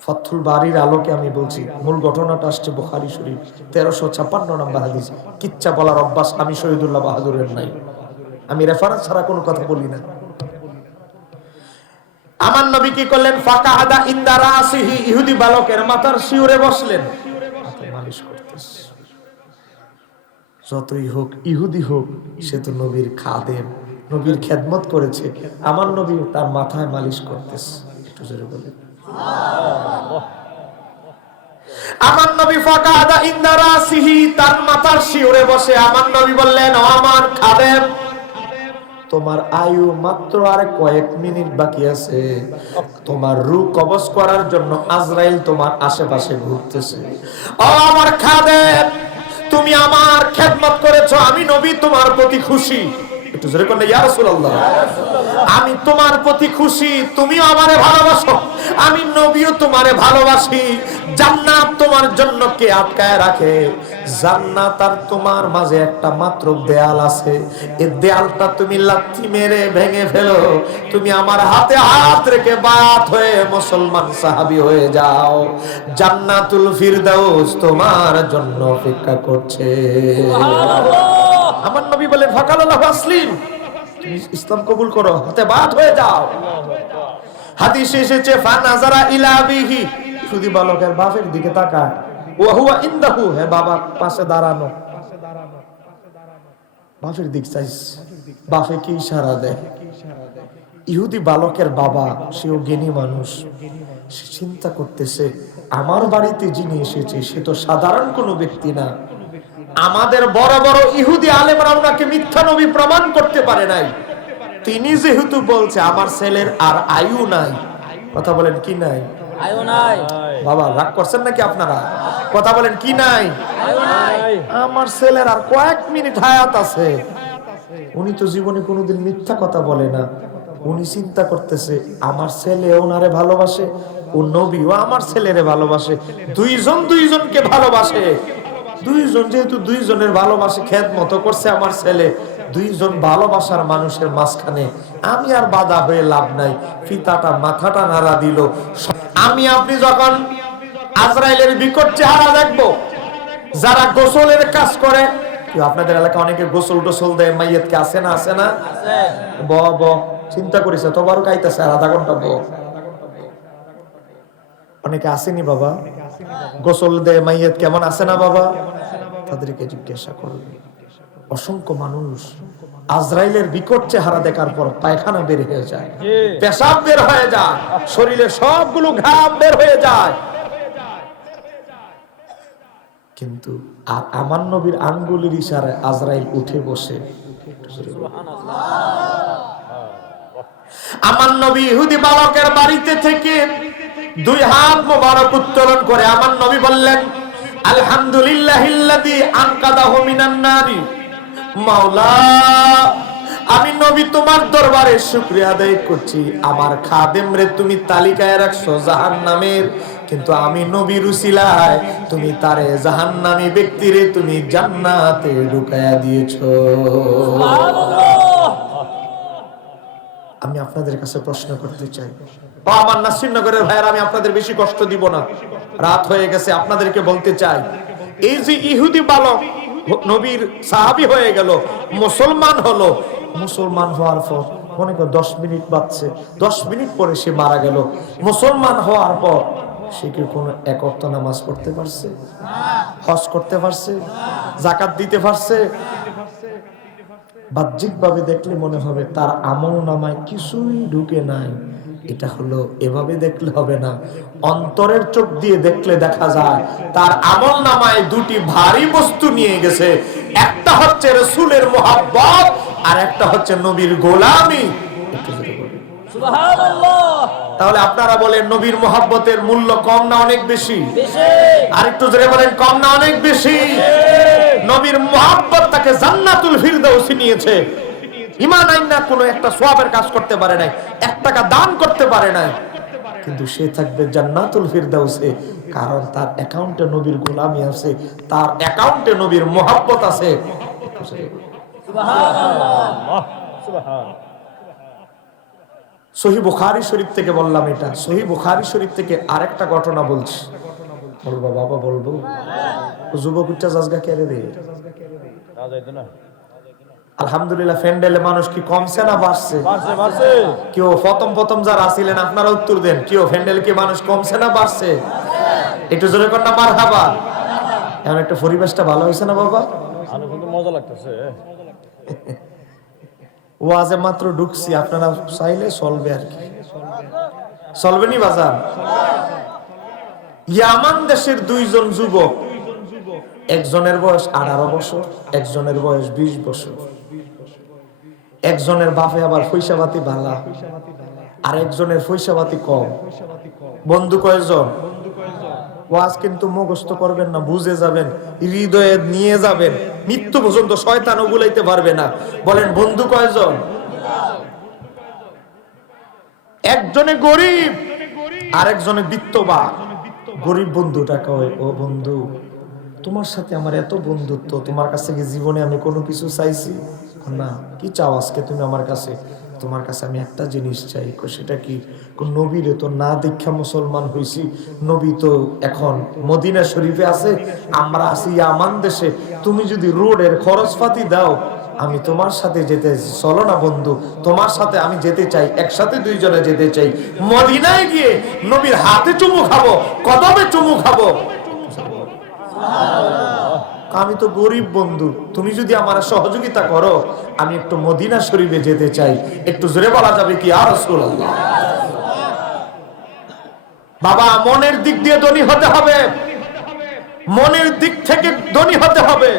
ফাতহুল বারীর আলোকে আমি বলছি, মূল ঘটনাটা আসছে বুখারী শরীফ 1356 নম্বর হাদিস। কিচ্ছা বলার অভ্যাস আমি শহীদুল্লাহ বাহাদুরের নাই, আমি রেফারেন্স ছাড়া কোনো কথা বলি না। আমার নবী কি করলেন? ফাকাদা ইনদা রাসিহি, ইহুদি বালকের মাথার শিওরে বসলেন, হাতে মালিশ করতেছে। যতই হোক ইহুদি হোক, সে তো নবীর খাদেম, নবীর খেদমত করেছে। আমার নবী তার মাথায় মালিশ করতেছে। একটু জোরে বলেন সুবহানাল্লাহ। আমার নবী ফাকাদা ইনদা রাসিহি, তার মাথার শিওরে বসে আমার নবী বললেন, ও আমার খাদেম, তোমার আয়ু মাত্র আর কয়েক মিনিট বাকি আছে। তোমার রূহ কবজ করার জন্য আজরাইল তোমার আশেপাশে ঘুরতেছে। ও আমার খাদেম, তুমি আমার খেদমত করেছো, আমি নবী তোমার প্রতি খুশি। একটু জোরে বলেন ইয়া রাসূলুল্লাহ। আমি তোমার প্রতি খুশি, তুমিও আমারে ভালোবাসো, আমি নবীও তোমারে ভালোবাসি। জান্নাত তোমার জন্য কে আটকায় রাখে? জান্নাত আর তোমার মাঝে একটা মাত্র দেয়াল আছে, এই দেয়ালটা তুমি লাথি মেরে ভেঙে ফেলো, তুমি আমার হাতে হাত রেখে বাত হয়ে মুসলমান সাহাবী হয়ে যাও। জান্নাতুল ফিরদাউস তোমার জন্য অপেক্ষা করছে। আমার নবী বলেন ফাকালাল্লাহু আসলিম, তুমি ইসলাম কবুল করো, হাতে বাত হয়ে যাও। হাদিসে এসেছে ফানাজারা ইলা বিহি, শুধু বালকের বাপের দিকে তাকায়, ওয়া হুয়া ইনদাহু, হে বাবা পাশে দাঁড়ানো, বাপের দিক চাইস, বাপে কি ইশারা দেয়? ইহুদি বালকের বাবা, সেও জ্ঞানী মানুষ, সে চিন্তা করতেছে আমার বাড়িতে যিনি এসেছে সে তো সাধারণ কোনো ব্যক্তি না। আমাদের বড় বড় ইহুদি আলেমরা ওনাকে মিথ্যা নবী প্রমাণ করতে পারে নাই। তিনি যেহেতু বলছে আমার ছেলের আর আয়ু নাই, কথা বলেন কি নাই? আয়ু নাই। বাবা রাগ করছেন নাকি আপনারা? কথা বলেন কি নাই? আয়ু নাই। আমার ছেলের আর কয়েক মিনিট হায়াত আছে। উনি তো জীবনে কোনোদিন মিথ্যা কথা বলে না। উনি চিন্তা করতেছে আমার ছেলে ওনারে ভালোবাসে, ও নবীও আমার ছেলেরে ভালোবাসে, দুইজন দুইজনকে ভালোবাসে। দুইজন যেহেতু দুইজনের ভালোবাসে খেদমত করছে আমার ছেলে, দুইজন ভালোবাসার মানুষের মাঝখানে আমি আর বাধা হয়ে লাভ নাই। পিতাটা মাথাটা নাড়া দিল। আমি আপনি যখন আজরাইলের বিকট চেহারা দেখবো, যারা গোসলের কাজ করে, আপনাদের এলাকায় অনেকে গোসল টোসল দেয় মাইয়াতকে, আছে না? আছে না? ব চিন্তা করিস তোমারও কাইতেছে আর আধা ঘন্টা অনেকে আসেনি বাবা, গোসল দেয় মাইয়াত, কেমন আছে না বাবা? তাদেরকে জিজ্ঞাসা করবে অসংখ্য মানুষ আজরাইলের বিকট চেহারা দেখার পর পায়খানা বের হয়ে যায়, পেশাব বের হয়ে যায়, শরীরে সবগুলো ঘাম বের হয়ে যায়, কিন্তু আর আমার নবীর আঙ্গুলের ইশারায় আজরাইল উঠে বসে। আমার নবী ইহুদি বালকের বাড়িতে থেকে 2 হাত মোবারক উত্তোলন করে আমার নবী বললেন, আলহামদুলিল্লাহিল্লাযী আনকাদাহু মিনান নারি। মাওলা, আমি নবী তোমার দরবারে শুকরিয়া আদায় করছি, আমার খাদেম রে তুমি তালিকায় রাখছো জাহান্নামের, কিন্তু আমি নবীর উসিলায় তুমি তারে জাহান্নামী ব্যক্তিরে তুমি জান্নাতে ঢুকায়া দিয়েছো। আমি আপনাদের কাছে প্রশ্ন করতে চাই, ও আমার নাসিরনগরের ভাইয়েরা, আমি আপনাদের বেশি কষ্ট দিব না, রাত হয়ে গেছে। আপনাদেরকে বলতে চাই, এই যে ইহুদি বালক নবীর সাহাবী হয়ে গেল, মুসলমান হলো, মুসলমান হওয়ার পর মনে করো 10 মিনিট বাঁচছে, 10 মিনিট পরে সে মারা গেল। মুসলমান হওয়ার পর সে কি কোনো এক ওয়াক্ত নামাজ পড়তে পারছে? হজ করতে পারছে? যাকাত দিতে পারছে? বাহ্যিকভাবে দেখলে মনে হবে তার আমল নামায় কিছুই ঢুকে নাই। এটা হলো, এভাবে দেখলে হবে না, অন্তরের চোখ দিয়ে দেখলে দেখা যায় তার আমল নামায় 2টি ভারী বস্তু নিয়ে গেছে। একটা হচ্ছে রাসূলের মুহাব্বত, আর একটা হচ্ছে নবীর গোলামি। সুবহানাল্লাহ। তাহলে আপনারা বলেন, নবীর মুহাব্বতের মূল্য কম না অনেক বেশি? আরেকটু জোরে বলেন, কম না অনেক বেশি? নবীর মুহাব্বত তাকে জান্নাতুল ফিরদাউসে নিয়েছে। ঈমান আইনা কোনো একটা সওয়াবের কাজ করতে পারে নাই, 1 টাকা দান করতে পারে নাই, কিন্তু সে থাকবে জান্নাতুল ফিরদাউসে, কারণ তার অ্যাকাউন্টে নবীর গোলামি আছে, তার অ্যাকাউন্টে নবীর মুহাব্বত আছে। সুবহানাল্লাহ। সহিহ বুখারী শরীফ থেকে বললাম এটা। সহিহ বুখারী শরীফ থেকে আরেকটা ঘটনা বলছি। বলবো বাবা, বলবো? যুবক উচ্চা জাজগা কেড়ে রে। আলহামদুলিল্লাহ, প্যান্ডেলে মানুষ কি কমছে না বাড়ছে? কেউ প্রথম যারা আসিলেন আপনারা উত্তর দেন, কেউ প্যান্ডেলে কি মানুষ কমছে না বাড়ছে? একটু জোরে কর না মারহাবা। এখন একটা পরিবেশটা ভালো হয়েছে না বাবা? মজা লাগতেছে। ওয়াজে মাত্র ঢুকছি, আপনারা চাইলে চলবে আর কি, চলবে নি বাজার? ইয়ামান দেশের 2 জন যুবক, একজনের বয়স 18 বছর, একজনের বয়স 20 বছর। একজনের বাপে আবার পয়সাপাতি ভালা, আর একজনের পয়সাপাতি কম। বন্ধু কয়জন? ওয়াজ কিন্তু মুখস্থ করবেন না, বুঝে যাবেন, হৃদয়ে নিয়ে যাবেন, মৃত্যু পর্যন্ত শয়তানও ভুলাইতে পারবে না। বলেন, বন্ধু কয়জন? একজনে গরিব, আরেকজনে বিত্তবান। গরিব বন্ধুটা কয়, ও বন্ধু, তোমার সাথে আমার এত বন্ধুত্ব, তোমার কাছে কি জীবনে আমি কোনো কিছু চাইছি? না। কি চাও আজকে তুমি আমার কাছে? তোমার কাছে আমি একটা জিনিস চাই। সেটা কি? নবীরে তো না দীক্ষা মুসলমান হইছি, নবী তো এখন মদিনা শরীফে আছে, আমরা আছি ইয়ামান দেশে, তুমি যদি রোডের খরচপাতি দাও আমি তোমার সাথে যেতে, চলো না বন্ধু, তোমার সাথে আমি যেতে চাই, একসাথে 2 জনে যেতে চাই, মদিনায় গিয়ে নবীর হাতে চুমু খাবো, কদমে চুমু খাবো। আমি তো গরিব বন্ধু, তুমি যদি আমার সহযোগিতা করো, আমি একটু মদিনা শরীফে যেতে চাই। একটু জোরে বলা যাবে কি ইয়া রাসূলুল্লাহ? বাবা, মনের দিক দিয়ে ধনী হতে হবে, মনের দিক থেকে ধনী হতে হবে।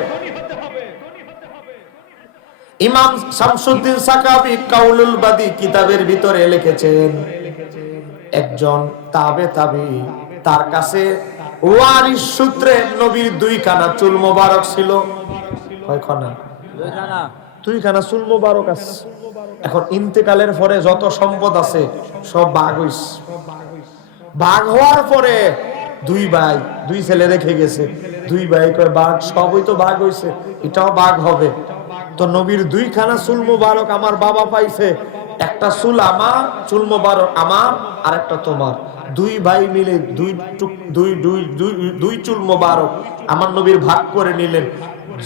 ইমাম শামসুদ্দিন সাকাফি কাউলুল বাদি কিতাবের ভিতরে লিখেছেন, একজন তাবে, তার কাছে ওয়ারিস সূত্রে নবীর 2 খানা চুল মোবারক ছিল। কয়খানা? 2 খানা চুল মোবারক আছে। এখন ইন্তেকালের পরে যত সম্পদ আছে সব ভাগ হইছে। ভাগ হওয়ার পরে 2 ভাই, 2 ছেলে রেখে গেছে। 2 ভাই কয়, ভাগ সবই তো ভাগ হইছে, এটাও ভাগ হবে। তো নবীর 2 খানা চুল মোবারক আমার বাবা পাইছে, একটা চুল আমার, চুল মোবারক আমার, আর একটা তোমার। 2 ভাই মিলে 2 চুল মোবারক আমার নবীর ভাগ করে নিলেন।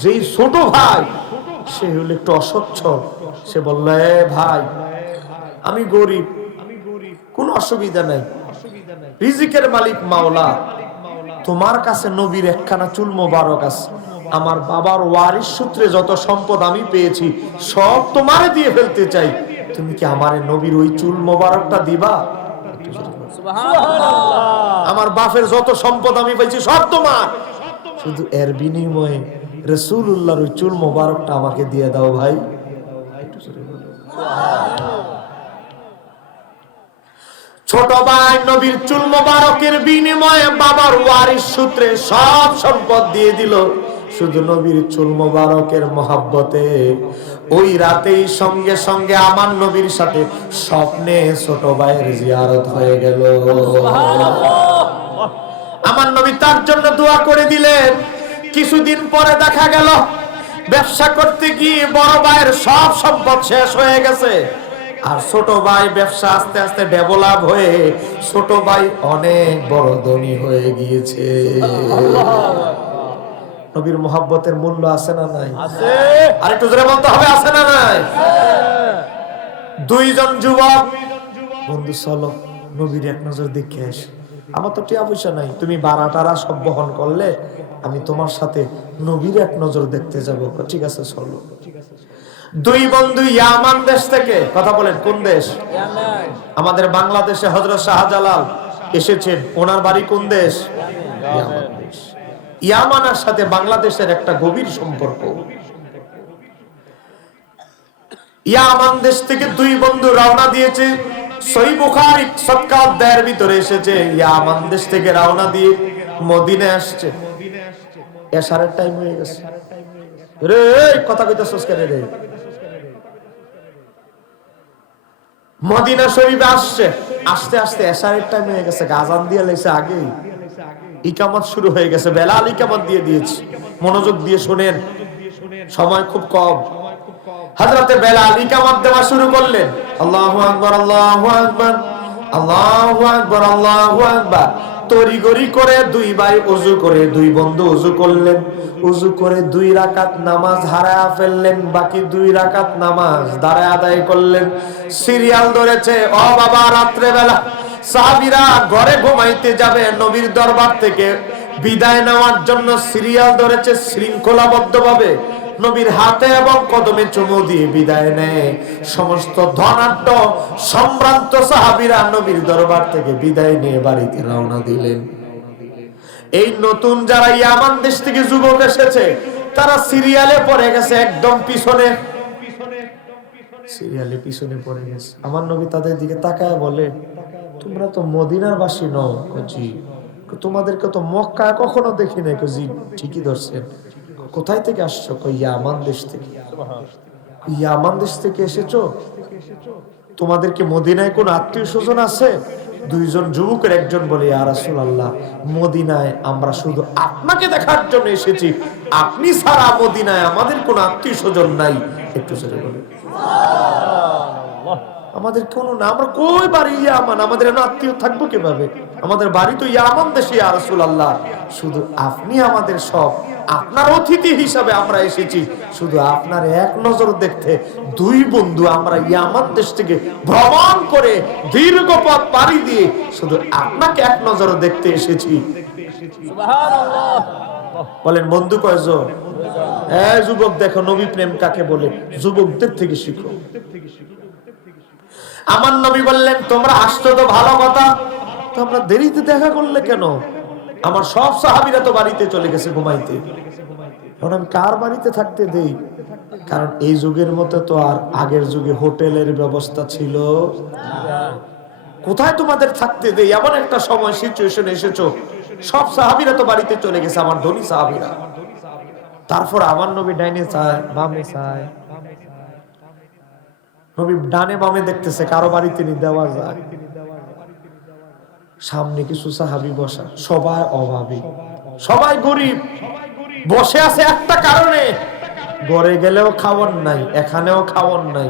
যেই ছোট ভাই, সে হলো একটু অসচ্ছল, সে বলল, এ ভাই, আমি গরিব, কোনো অসুবিধা নাই, রিজিকের মালিক মাওলা, তোমার কাছে নবীর 1 খানা চুল মোবারক আছে, আমার বাবার ওয়ারিশ সূত্রে যত সম্পদ আমি পেয়েছি সব তোমারে দিয়ে ফেলতে চাই, তুমি কি আমারে নবীর ওই চুল মোবারকটা দিবা? আমার বাপের যত সম্পদ আমি পেয়েছি সব তোমার, শুধু এর বিনিময়ে রাসূলুল্লাহর ওই চুল মোবারকটা আমাকে দিয়ে দাও ভাই। ছোট ভাই নবীর চুল মোবারকের বিনিময়ে বাবার ওয়ারিশ সূত্রে সব সম্পদ দিয়ে দিল, শুধু নবীর চুল মোবারকের মহাব্বতে ওই রাতেই সঙ্গে সঙ্গে আমার নবীর সাথে স্বপ্নে ছোট ভাইয়ের জিয়ারত হয়ে গেল। আমার নবী তার জন্য দোয়া করে দিলেন। কিছুদিন পরে দেখা গেল ব্যবসা করতে গিয়ে বড় ভাইয়ের সব সম্পদ শেষ হয়ে গেছে, আর ছোট ভাই ব্যবসা আস্তে আস্তে ডেভেলপ হয়ে ছোট ভাই অনেক বড় ধনী হয়ে গিয়েছে। নবীর মোহাব্বতের মূল্য আছে না নাই? আছে। আর একটু জোরে বলতে হবে, আছে না নাই? দুইজন যুবক বন্ধু, চলো নবীর এক নজর দেখে আসি। আমার তো টিয়া পয়সা নাই, তুমি ভাড়া টাড়া সব বহন করলে আমি তোমার সাথে নবীর এক নজর দেখতে যাব। ঠিক আছে চলো। দুই বন্ধু ইয়ামান দেশ থেকে, কথা বলেন কোন দেশ? ইয়ামান। আমাদের বাংলাদেশে হযরত শাহজালাল এসেছেন, ওনার বাড়ি কোন দেশ? ইয়ামান দেশ। ইয়ামানের সাথে বাংলাদেশের একটা গভীর সম্পর্ক। ইয়ামান দেশ থেকে দুই বন্ধু রওনা দিয়েছে। সহিহ বুখারী সদকা অধ্যায়ের ভিতরে এসেছে, ইয়ামান দেশ থেকে রওনা দিয়ে মদিনায় আসছে। এশারের টাইম হয়ে গেছে। রে কথা কইতাছস কেন রে? মদিনা শরীফে আসছে, আস্তে আস্তে এশারের টাইম হয়ে গেছে, আযান দিয়ে লাইছে আগেই, ইকামত শুরু হয়ে গেছে, বেলাল ইকামত দিয়ে দিয়েছে। মনোযোগ দিয়ে শুনেন, সময় খুব কম। হযরতে বেলাল ইকামত দেওয়া শুরু করলেন। আল্লাহু আকবার, আল্লাহু আকবার, আল্লাহু আকবার, আল্লাহু আকবার। তড়িঘড়ি করে দুই ভাই ওযু করে, দুই বন্ধু ওযু করলেন। ওযু করে 2 রাকাত নামাজ হারায়া ফেললেন, বাকি 2 রাকাত নামাজ দাঁড়ায় আদায় করলেন। সিরিয়াল ধরেছে। ও বাবা, রাত্রে বেলা সাহাবীরা ঘরে ঘুমাইতে যাবে, নবীর দরবার থেকে বিদায় নেওয়ার জন্য সিরিয়াল ধরেছে শৃঙ্খলাবদ্ধভাবে। নবীর হাতে এবং কদমে চুমু দিয়ে বিদায় নেয়। সমস্ত ধনাঢ্য সম্ভ্রান্ত সাহাবীরা নবীর দরবার থেকে বিদায় নিয়ে বাড়িতে রওনা দিলেন। এই নতুন যারা ইয়ামান দেশ থেকে যুবক এসেছে, তারা সিরিয়ালে পড়ে গেছে, একদম পিছনে, সিরিয়ালে পিছনে পড়ে গেছে। আমার নবী তাদের দিকে তাকায় বলে, তোমরা তো মদিনার বাসী নও। জি। তোমাদেরকে তো মক্কায় কখনো দেখি নাই। জি, ঠিকই ধরছেন। কোথায় থেকে আসছো? ইয়ামান দেশ থেকে। ইয়ামান দেশ থেকে এসেছো? তোমাদেরকে মদিনায় কোন আত্মীয় স্বজন আছে? দুইজন যুবকের একজন বলে, ইয়া রাসূলুল্লাহ, মদিনায় আমরা শুধু আপনাকে দেখার জন্য এসেছি, আপনি ছাড়া মদিনায় আমাদের কোন আত্মীয় স্বজন নাই। একটু জোরে বলে। আমাদের কোনো না, আমরা কই বাড়ি ইয়ামান, আমাদের এমন আত্মীয় থাকবো কিভাবে? আমাদের বাড়ি তো ইয়ামান দেশে। ইয়া রাসূলুল্লাহ, শুধু আপনি আমাদের সব, আপনার অতিথি হিসাবে আমরা এসেছি, শুধু আপনার এক নজর দেখতে। দুই বন্ধু আমরা ইয়ামান দেশ থেকে ভ্রমণ করে দীর্ঘ পথ পাড়ি দিয়ে শুধু আপনাকে এক নজর দেখতে এসেছি। সুবহানাল্লাহ। বলেন বন্ধু কয়জন? এই যুবক, দেখো নবী প্রেম কাকে বলে, যুবকদের থেকে শিখো। আমার নবী বললেন, তোমরা আসছো তো ভালো কথা, তোমরা দেরিতে দেখা করলে কেন? আমার সব সাহাবীরা তো বাড়িতে চলে গেছে ঘুমাইতে, এখন আমি কার বাড়িতে থাকতে দেই? কারণ এই যুগের মতো তো আর আগের যুগে হোটেলের ব্যবস্থা ছিল। কোথায় তোমাদের থাকতে দেই? এমন একটা সময় সিচুয়েশন এসেছো, সব সাহাবীরা তো বাড়িতে চলে গেছে, আমার ধনী সাহাবীরা। তারপর আমার নবী ডাইনে চায়, বামে চায়, নবী ডানে বামে দেখতেছে কারো বাড়িতে নি দেওয়া যায়। সামনে কিছু সাহাবী বসা, সবাই অভাবী, সবাই গরিব, বসে আছে একটা কারণে, ঘরে গেলেও খাওয়ার নাই, এখানেও খাওয়ার নাই।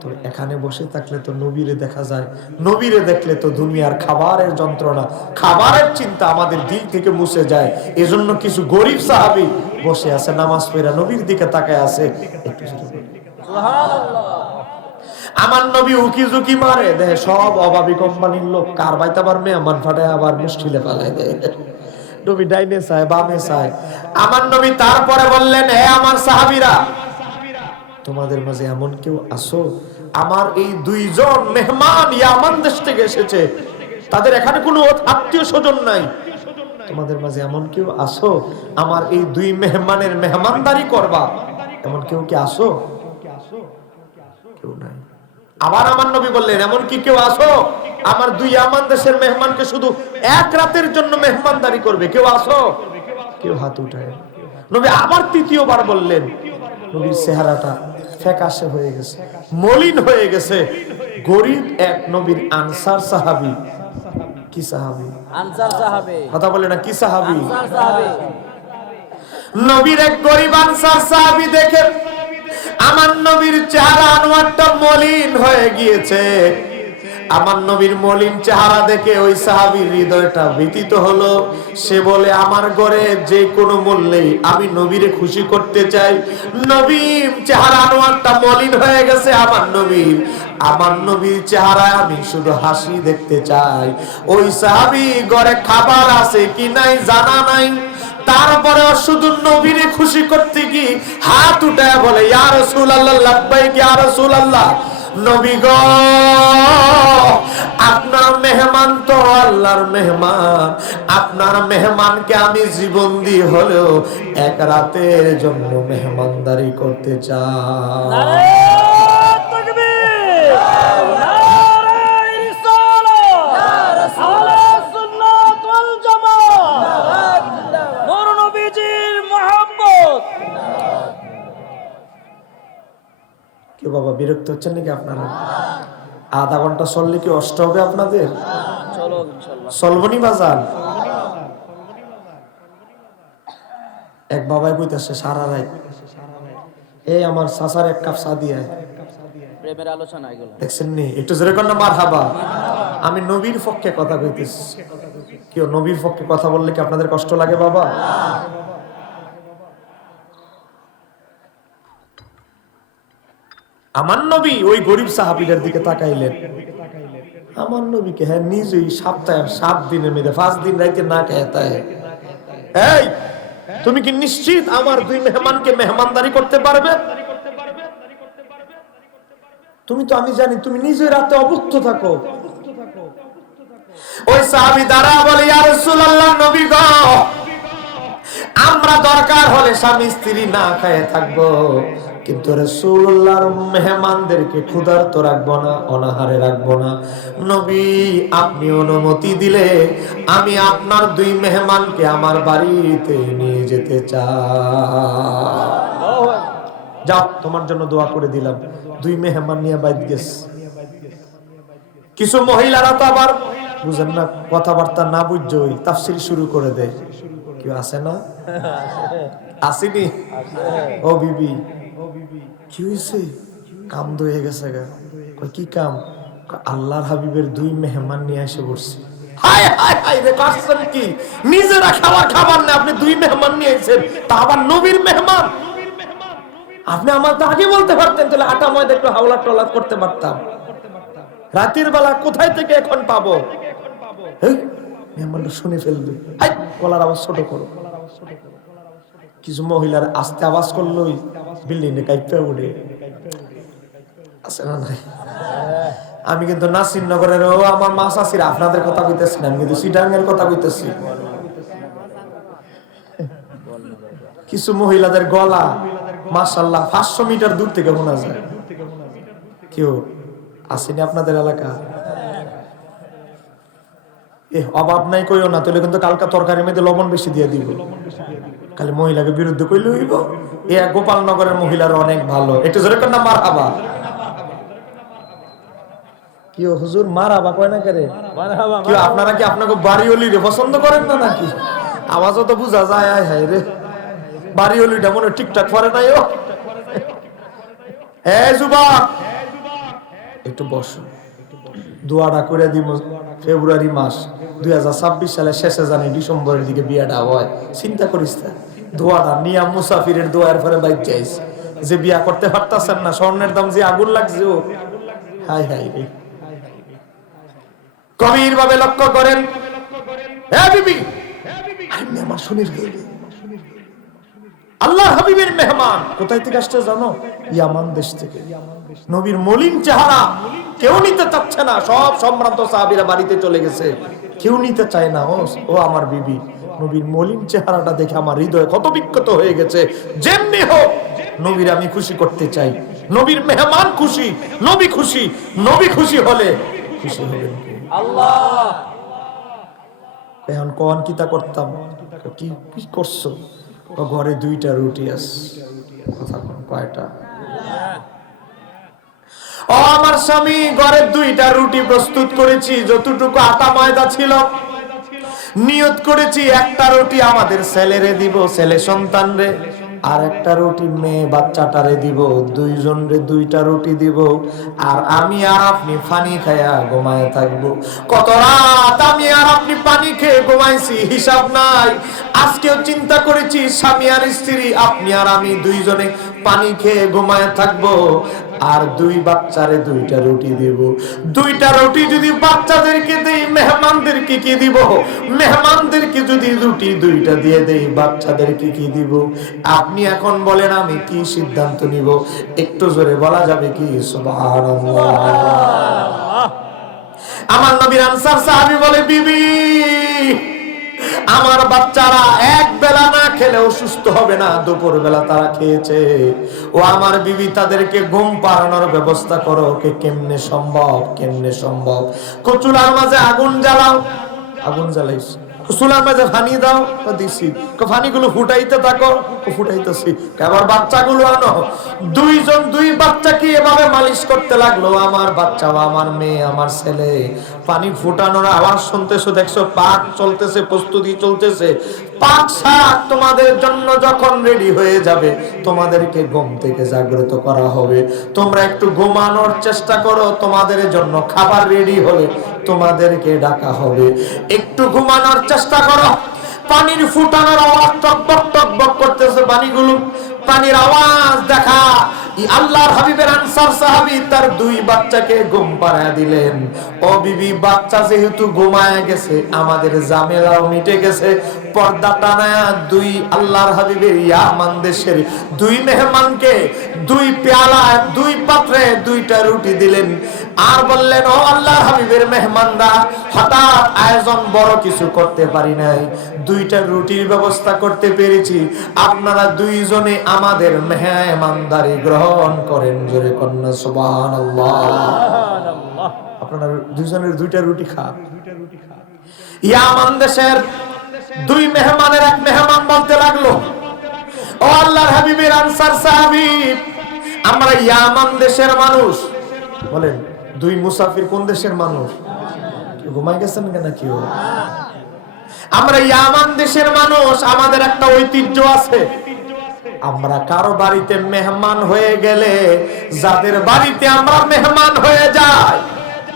তো এখানে বসে থাকলে তো নবীরে দেখা যায়, নবীরে দেখলে তো দুনিয়ার খাবারের যন্ত্রণা, খাবারের চিন্তা আমাদের দিল থেকে মুছে যায়। এজন্য কিছু গরিব সাহাবী বসে আছে, নামাজ পড়ে নবীর দিকে তাকায় আছে। একটু সুবহানাল্লাহ। আমার নবী উকি ঝুঁকি মারে, দেখে সব অভাবী কোম্পানির লোক, কার বাইতে পারবে মেহমান ফাটায় আবার মুশকিলে ফেলায় দেয়। নবী ডাইনে চায় বামে চায়। আমার নবী তারপরে বললেন, হে আমার সাহাবীরা, তোমাদের মাঝে এমন কেউ আসো, আমার এই দুইজন মেহমান ইয়ামান দেশ থেকে এসেছে, তাদের এখানে কোনো আত্মীয় স্বজন নাই, তোমাদের মাঝে এমন কেউ আসো আমার এই দুই মেহমানের মেহমানদারি করবা, এমন কেউ কি আসো? কেউ নাই। আবার আমার নবী বললেন, এমন কি কেউ আসো আমার দুই ইয়ামান দেশের মেহমানকে শুধু এক রাতের জন্য মেহমানদারি করবে, কেউ আসো? কেউ হাত উঠায়। নবী আবার তৃতীয়বার বললেন, নবীর চেহারাটা ফ্যাকাশে হয়ে গেছে, মলিন হয়ে গেছে। গরীব এক নবীর আনসার সাহাবী। কি সাহাবী? আনসার সাহাবী। কথা বলে না, কি সাহাবী? আনসার সাহাবী। নবীর এক গরীব আনসার সাহাবী দেখে আমার নবীর চেহারা আনোয়ারটা মলিন হয়ে গিয়েছে। আমার নবীর মলিন চেহারা দেখে ওই সাহাবীর হৃদয়টা ব্যথিত হলো। সে বলে, আমার ঘরে যে কোনো মূল্যে আমি নবীরে খুশি করতে চাই। নবীর চেহারা আনোয়ারটা মলিন হয়ে গেছে, আমার নবীর চেহারায় আমি শুধু হাসি দেখতে চাই। ওই সাহাবী ঘরে খাবার আছে কি নাই জানা নাই, তারপরেও শুধু নবীরে খুশি করতে কি হাত উঠায় বলে, ইয়া রাসূলুল্লাহ, লাব্বাইক ইয়া রাসূলুল্লাহ, নবী গো, আপনার মেহমান তো আল্লাহর মেহমান, আপনার মেহমানকে আমি জীবন দিয়ে হলেও এক রাতের জন্য মেহমানদারি করতে চাই। নারে তাকবীর, নারে রিসালাত, আহলে সুন্নাত ওয়াল জামাত, নূর নবীজির মুহাব্বত। কি বাবা বিরক্ত হচ্ছেন নাকি আপনারা? আধা ঘন্টা চললে কি কষ্ট হবে আপনাদের? চলো ইনশাআল্লাহ। চলবনি বাজার। এক বাবাই কইতাছে সারা রাত, এই আমার চাচার এক কাপ চা দিয়ে প্রেমের আলোচনা এগুলো। দেখছেন নি? একটু জোরে কর না মারহাবা। আমি নবীর পক্ষে কথা কইতেছি। কেউ নবীর পক্ষে কথা বললে কি আপনাদের কষ্ট লাগে বাবা? আমার নবী ওই গরিব সাহাবীদের দিকে তাকাইলেন। আমার নবীকে হ্যাঁ নিজেই সপ্তাহে 7 দিনের মধ্যে 5 দিন রাইতে না খেয়ে তাই, এই তুমি কি নিশ্চিত আমার দুই মেহমানকে মেহমানদারি করতে পারবে? তুমি তো, আমি জানি তুমি নিজে রাতে অভুক্ত থাকো। ওই সাহাবী দাঁড়া বলে, ইয়া রাসূলুল্লাহ, নবী গো, আমরা দরকার হলে স্বামী স্ত্রী না খেয়ে থাকবো, কিন্তু রাসূলুল্লাহর মেহমানদেরকে ক্ষুধার্ত রাখবো না, অনাহারে রাখবো না। নবী আপনি অনুমতি দিলে আমি আপনার দুই মেহমানকে আমার বাড়িতে নিয়ে যেতে চাই। যাও, তোমার জন্য দোয়া করে দিলাম। দুই মেহমান নিয়ে বাইত গেছে। কিছু মহিলারা তো আবার বুঝেন না, কথাবার্তা না বুঝছই তাফসীর শুরু করে দেয়। কি আছে না? আসেনি? ও বিবি, কি হয়েছে? কাম হয়ে গেছে গা। কি কাম? আল্লাহর হাবিবের দুই মেহমান নিয়ে এসে বসছে। হায় হায় হায় রে, কাটছেন কি? নিজেরা খাবার না, আপনি দুই মেহমান নিয়ে এসেছেন, তা আবার নবীর মেহমান। আপনি আমার তো আগে বলতে পারতেন, তাহলে আটা ময়দা একটু হাওলা টলা করতে পারতাম। রাতের বেলা কোথায় থেকে এখন পাবো? মেহমানটা শুনে ফেলবে, গলার আওয়াজ ছোট করো। কিছু মহিলার আস্তে আওয়াজ করলোই বিল্ডিং এ কাইপে উঠে আছে না নাই? আমি কিন্তু নাসিরনগরের ও আমার মা চাচিরা আপনাদের কথা কইতেছি না, আমি কিন্তু সিটাঙ্গের কথা কইতেছি। কিছু মহিলাদের গলা মাশাআল্লাহ 500 মিটার দূর থেকে শোনা যায়। কেউ আসেনি আপনাদের এলাকা? অভাব নাই কইও না, তাহলে কিন্তু কালকা তরকারির মধ্যে লবণ বেশি দিয়ে দিব। খালি মহিলাকে বিরুদ্ধে কইলে হইব। এ গোপালনগরের মহিলারা অনেক ভালো। একটু জোরে কর না মারহাবা। কি হুজুর মারহাবা কয় না করে? মারহাবা। কি আপনারা কি আপনাকে বাড়িওয়ালিরে পছন্দ করেন না নাকি? আওয়াজও তো বুঝা যায়। আয় হায় রে, বাড়িওয়ালিটা মনে ঠিকঠাক করে নাই। ও এ যুবক, একটু বসো, দোয়াটা করে দিব। ফেব্রুয়ারি মাস 2026 সালের শেষে জানি ডিসেম্বরের দিকে বিয়াটা হয়। চিন্তা করিস না, দোয়াটা নিয়া মুসাফিরের দোয়ার পরে বাইক যাইস। যে বিয়া করতে পারতাছেন না, স্বর্ণের দাম যে আগুন লাগছে। ও হাই হাই রে, গভীর ভাবে লক্ষ্য করেন। হ্যাঁ বিবি, মেহমান শুনে ফেলবে। আল্লাহ হাবিবের মেহমান কোথায় থেকে আসছে জানো? ইয়ামান দেশ থেকে। নবীর মলিন চেহারা কেউ নিতে চাচ্ছে না, সব সম্ভ্রান্ত সাহাবীরা বাড়িতে চলে গেছে, কেউ নিতে চায় না। ও আমার বিবি, নবীর মলিন চেহারাটা দেখে আমার হৃদয় কত বিক্ষত হয়ে গেছে। যেমনি হোক নবীর আমি খুশি করতে চাই। নবীর মেহমান খুশি, নবী খুশি, নবী খুশি হলে খুশি হবেন কে? আল্লাহ। এখন কোন কিতা করতাম, কি কি করছো? ঘরে 2টা রুটি আছে। কথা কোন কয়টা? ও আমার স্বামী, ঘরে 2টা রুটি প্রস্তুত করেছি, যতটুকু আটা ময়দা ছিল নিয়ত করেছি একটা রুটি আমাদের ছেলেরে দিব, ছেলে সন্তানরে, আর একটা রুটি মেয়ে বাচ্চাটারে দিব, 2 জনরে 2টা রুটি দিব, আর আমি আর আপনি পানি খায়া ঘুমায় থাকবো। কত রাত আমি আর আপনি পানি খেয়ে ঘুমাইছি হিসাব নাই। আজকেও চিন্তা করেছি স্বামী আর স্ত্রী, আপনি আর আমি 2 জনে পানি খেয়ে ঘুমায় থাকবো, আর 2 বাচ্চারে 2টা রুটি দেব। 2টা রুটি যদি বাচ্চাদেরকে দেই, মেহমানদেরকে কি দিব? মেহমানদেরকে যদি রুটি 2টা দিয়ে দেই, বাচ্চাদেরকে কি দিব? আপনি এখন বলেন আমি কি সিদ্ধান্ত নিব? একটু জোরে বলা যাবে কি? সুবহানাল্লাহ। আমার নবীর আনসার সাহাবী বলে, বিবি আমার বাচ্চারা এক বেলা না খেলেও সুস্থ হবে না, দুপুর বেলা তারা খেয়েছে। ও আমার বিবি, তাদেরকে ঘুম পাড়ানোর ব্যবস্থা করো। কে কেমনে সম্ভব? কেমনে সম্ভব? চুলার মাঝে আগুন জ্বালাও। আগুন জ্বালাইস, চুলার মাঝে পানি দাও, দিছি। পানিগুলো ফুটাইতে থাকো, ফুটাইতেছি। আবার বাচ্চাগুলো আনো। 2 জন 2 বাচ্চাকে এভাবে মালিশ করতে লাগলো। আমার বাচ্চা, আমার মেয়ে, আমার ছেলে, পানি ফুটানোর আওয়াজ শুনতেছো, দেখছো পাক চলতেছে, প্রস্তুতি চলতেছে। পাক শাক তোমাদের জন্য যখন রেডি হয়ে যাবে, তোমাদেরকে ঘুম থেকে জাগ্রত করা হবে। তোমরা একটু ঘুমানোর চেষ্টা করো, তোমাদের জন্য খাবার রেডি হলে তোমাদেরকে ডাকা হবে। একটু ঘুমানোর চেষ্টা করো। পানির ফুটানোর আওয়াজ টকবক টকবক করতেছে পানিগুলো, পানির আওয়াজ দেখা। আল্লাহর হাবিবের আনসার সাহাবী তার 2 বাচ্চাকে ঘুম পাড়ায় দিলেন। ও বিবি, বাচ্চা যেহেতু ঘুমায় গেছে, আমাদের ঝামেলাও মিটে গেছে। পর্দা টানায়া 2 আল্লাহর হাবিবের ইয়ামান দেশের 2 মেহমানকে 2 পেয়ালা 2 পাত্রে 2টা রুটি দিলেন, আর বললেন, ও আল্লাহর হাবিবের মেহমানরা, হঠাৎ আয়োজন বড় কিছু করতে পারি নাই, 2টা রুটির ব্যবস্থা করতে পেরেছি। আপনারা 2 জনে আমাদের মেহমানদারি গ্রহণ করেন। জোরে কন্যা সুবহানাল্লাহ। আপনারা 2 জনের 2টা রুটি খান। ইয়ামান দেশের 2 মেহমানের এক মেহমান বলতে লাগলো, ও আল্লাহর হাবিবের আনসার সাহাবী, আমরা ইয়ামান দেশের মানুষ। বলেন, 2 মুসাফির কোন দেশের মানুষ? ঘুমাই গেছেন কেন কেউ? আমরা ইয়ামান দেশের মানুষ, আমাদের একটা ঐতিহ্য আছে। আমরা কারো বাড়িতে মেহমান হয়ে গেলে, যাদের বাড়িতে আমরা মেহমান হয়ে যাই,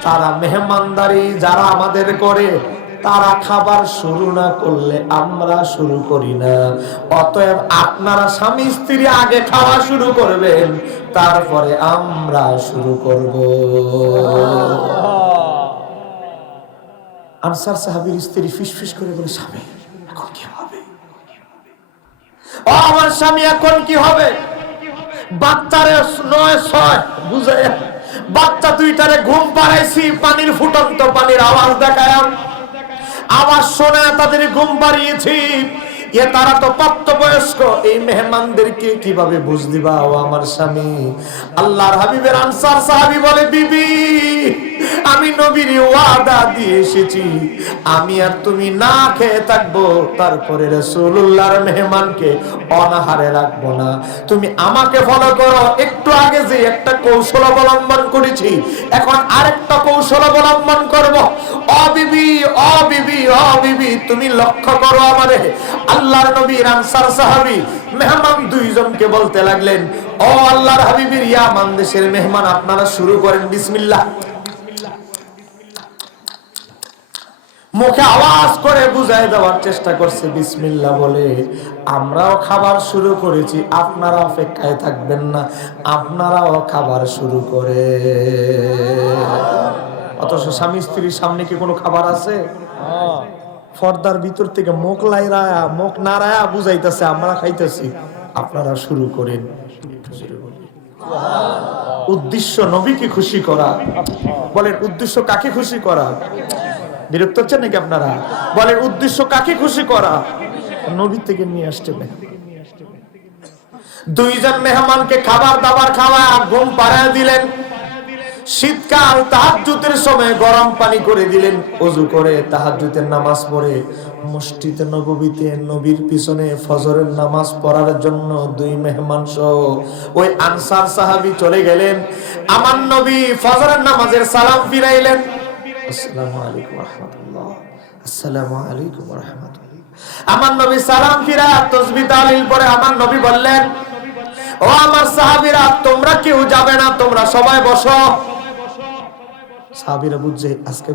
তারা মেহমানদারি যারা আমাদের করে, তারা খাবার শুরু না করলে আমরা শুরু করি না। অতএব আপনারা স্বামী স্ত্রী আগে খাওয়া শুরু করবেন, তারপরে আমরা শুরু করব। আনসার সাহাবীর স্ত্রী ফিসফিস করে বলে, স্বামী এখন কি হবে? ও আমার স্বামী, এখন কি হবে? বাচ্চারে 9-6 বুঝায়, বাচ্চা 2টারে ঘুম পাড়াইছি, পানির ফুটন্ত পানির আওয়াজ দেখায়, আওয়াজ শোনা তাদের ঘুম পাড়িয়েছি। তারা তো প্রাপ্তবয়স্ক, এই মেহমানদেরকে কিভাবে বুঝ দিবা? ও আমার স্বামী, আল্লাহর হাবিবের আনসার সাহাবী বলে, বিবি আমি নবীর ওয়াদা দিয়ে এসেছি, আমি আর তুমি না খেয়ে থাকবো, তারপরে রাসূলুল্লাহর মেহমানকে অনাহারে রাখবো না। তুমি আমাকে ফলো করো। একটু আগে যে একটা কৌশল অবলম্বন করেছি, এখন আরেকটা কৌশল অবলম্বন করব। ও বিবি, ও বিবি, ও বিবি, তুমি লক্ষ্য করো আমারে। আল্লাহর নবীর আনসার সাহাবী মেহমান 2 জনকে বলতে লাগলেন, ও আল্লাহর হাবিবের ইয়ামান দেশের মেহমান, আপনারা শুরু করেন বিসমিল্লাহ। মুখে আওয়াজ করে বুঝাই দেওয়ার চেষ্টা করছে বিসমিল্লাহ বলে। আমরাও খাবার শুরু করেছি, আপনারা অপেক্ষায় থাকবেন না, আপনারাও খাবার শুরু করে। অথচ স্বামী স্ত্রীর সামনে কি কোনো খাবার আছে? পর্দার ভিতর থেকে মুখ লাইরায়া মুখ নাড়ায়া বুঝাইতেছে আমরা খাইতেছি, আপনারা শুরু করেন। উদ্দেশ্য নবীকে খুশি করা। বলেন উদ্দেশ্য কাকে খুশি করা? বিরক্ত হচ্ছেন নাকি আপনারা? বলেন উদ্দেশ্য কাকে খুশি করা? নবী থেকে নিয়ে আসতে। দুইজন মেহমানকে খাবার দাবার খাওয়া ঘুম পাড়ায় দিলেন। শীতকাল তাহাজ্জুদের সময় গরম পানি করে দিলেন। ওযু করে তাহাজ্জুদের নামাজ পড়ে মসজিদে নববীতে নবীর পিছনে ফজরের নামাজ পড়ার জন্য দুই মেহমান সহ ওই আনসার সাহাবী চলে গেলেন। আমার নবী ফজরের নামাজের সালাম ফিরাইলেন, আসসালামু আলাইকুম ওয়া রাহমাতুল্লাহ, আসসালামু আলাইকুম ওয়া রাহমাতুল্লাহ। আমার নবী সালাম ফিরা তাসবিহ তাহলিল পরে আমার নবী বললেন, ও আমার সাহাবীরা, তোমরা কেউ যাবে না, তোমরা সবাই বসো। সাহাবীরা বুঝছে আজকে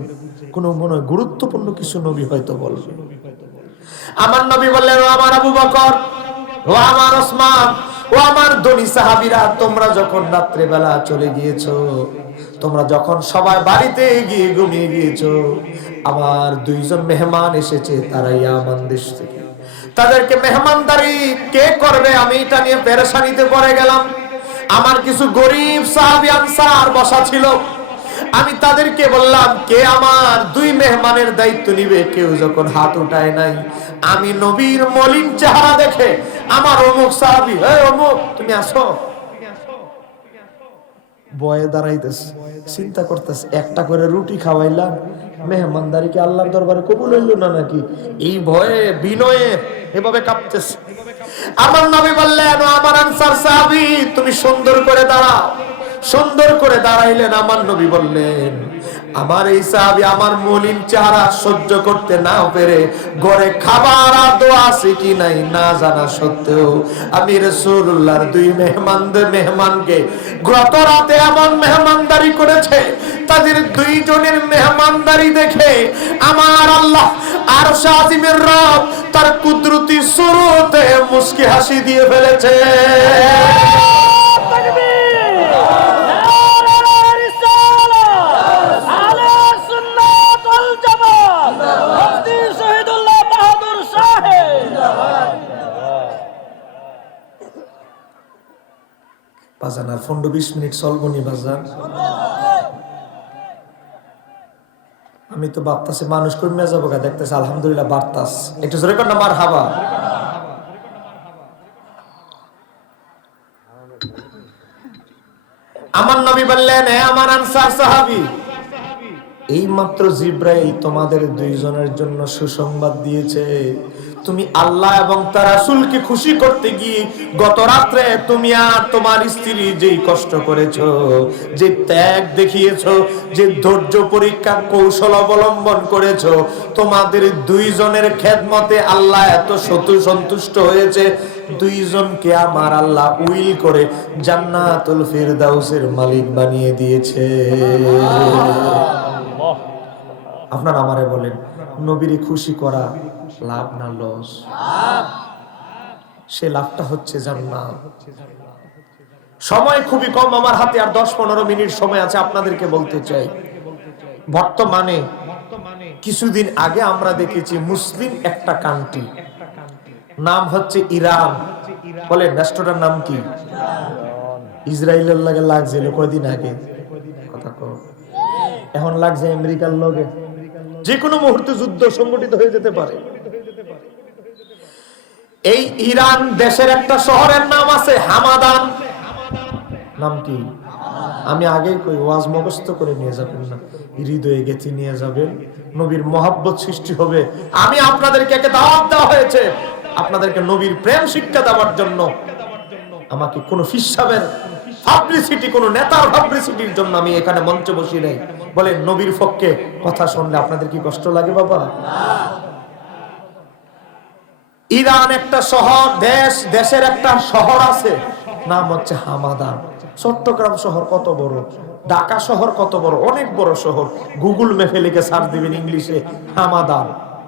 কোনো মনে হয় গুরুত্বপূর্ণ কিছু নবী হয়তো বলবে। আমার নবী বললেন, ও আমার আবু বকর, ও আমার ওসমান, ও আমার ধনী সাহাবীরা, তোমরা যখন রাত্রে বেলা চলে গিয়েছো, তোমরা যখন সবাই বাড়িতে গিয়ে ঘুমিয়ে গিয়েছো, আমার দুইজন মেহমান এসেছে, তারা ইয়ামান দেশ থেকে। তাদেরকে মেহমানদারি কে করবে আমি এটা নিয়ে পেরেশানিতে পড়ে গেলাম। আমার কিছু গরিব সাহাবী আনসার বসা ছিল, আমি তাদেরকে বললাম কে আমার দুই মেহমানের দায়িত্ব নিবে। কেউ যখন হাত উঠায় নাই, আমি নবীর মলিন চেহারা দেখে আমার অমুক সাহাবী, এই অমুক তুমি আসো, বয়ে দাঁড়াইতেছে, চিন্তা করতেছে একটা করে রুটি খাওয়াইলাম, মেহমানদারি কি আল্লাহর দরবারে কবুল হইল না নাকি? এই ভয়ে বিনয়ে এভাবে কাঁপতেছে। আমার নবী বললেন, ও আমার আনসার সাহাবী, তুমি সুন্দর করে দাঁড়াও। সুন্দর করে দাঁড়াইলেন। আমার নবী বললেন, আমার এই সাহাবী আমার মলিন চেহারা সহ্য করতে না পেরে ঘরে খাবার আর দোয়া আছে কি নাই না জানা সত্ত্বেও আমি রাসূলুল্লাহর দুই মেহমানকে গত রাতে এমন মেহমানদারি করেছে, তাদের দুইজনের মেহমানদারি দেখে আমার আল্লাহ আরশ আজিমের রব তার কুদরতি সুরতে মুস্কি হাসি দিয়ে ফেলেছে। বাজান আর 15-20 মিনিট চলবনি বাজান। আমি তো ভাবতেছি মানুষ কমে যাবো, দেখতেছি আলহামদুলিল্লাহ বাড়তাস। একটু জোরে কর না মারহাবা। আমার নবী বললেন, হে আমার আনসার সাহাবী, এই মাত্র জিব্রাইল তোমাদের দুইজনের জন্য সুসংবাদ দিয়েছে। তুমি আল্লাহ এবং তার রাসূলকে খুশি করতে গিয়ে গত রাত্রে তুমি আর তোমার স্ত্রী যেই কষ্ট করেছো, যে ত্যাগ দেখিয়েছো, যে ধৈর্য পরীক্ষা কৌশল অবলম্বন করেছো, তোমাদের দুইজনের খেদমতে আল্লাহ এত সন্তুষ্ট হয়েছে, দুইজনকে আমার আল্লাহ উইল করে জান্নাতুল ফিরদাউসের মালিক বানিয়ে দিয়েছে। আপনারা আমারে বলেন, নবীরে খুশি করা লাভ না লস? সে লাভটা হচ্ছে জান্নাত। সময় খুবই কম আমার হাতে, আর 10-15 মিনিট সময় আছে। আপনাদেরকে বলতে চাই, বর্তমানে কিছুদিন আগে আমরা দেখেছি মুসলিম একটা কান্ট্রি, নাম হচ্ছে ইরান। বলেন রাষ্ট্রটার নাম কি? ইসরায়েলের লাগে লাগছিল কয়দিন আগে, কথা কও। এখন লাগছে আমেরিকার লগে। যে কোনো মুহূর্তে যুদ্ধ সংগঠিত হয়ে যেতে পারে। এই ইরান দেশের একটা শহরের নাম আছে হামাদান। নাম কি? আমি আগেই কই, ওয়াজ মুখস্থ করে নিয়ে যাবেন না, হৃদয়ে গেঁথে নিয়ে যাবেন। নবীর মহব্বত সৃষ্টি হবে। আমি আপনাদেরকে একটা দাওয়াত দেওয়া হয়েছে, আপনাদেরকে নবীর প্রেম শিক্ষা দেওয়ার জন্য। আমাকে কোনো ফিসাবের পাবলিসিটি, কোন নেতার পাবলিসিটির জন্য আমি এখানে মঞ্চে বসি নাই। বলেন নবীর পক্ষে কথা শুনলে আপনাদের কি কষ্ট লাগে বাবা? ইরান একটা শহর, দেশের একটা শহর আছে, নাম হচ্ছে হামাদান। চট্টগ্রাম শহর কত বড়, ঢাকা শহর কত বড়, অনেক বড় শহর। গুগল ম্যাপে লিখে সার্চ দিবেন ইংলিশে হামাদান,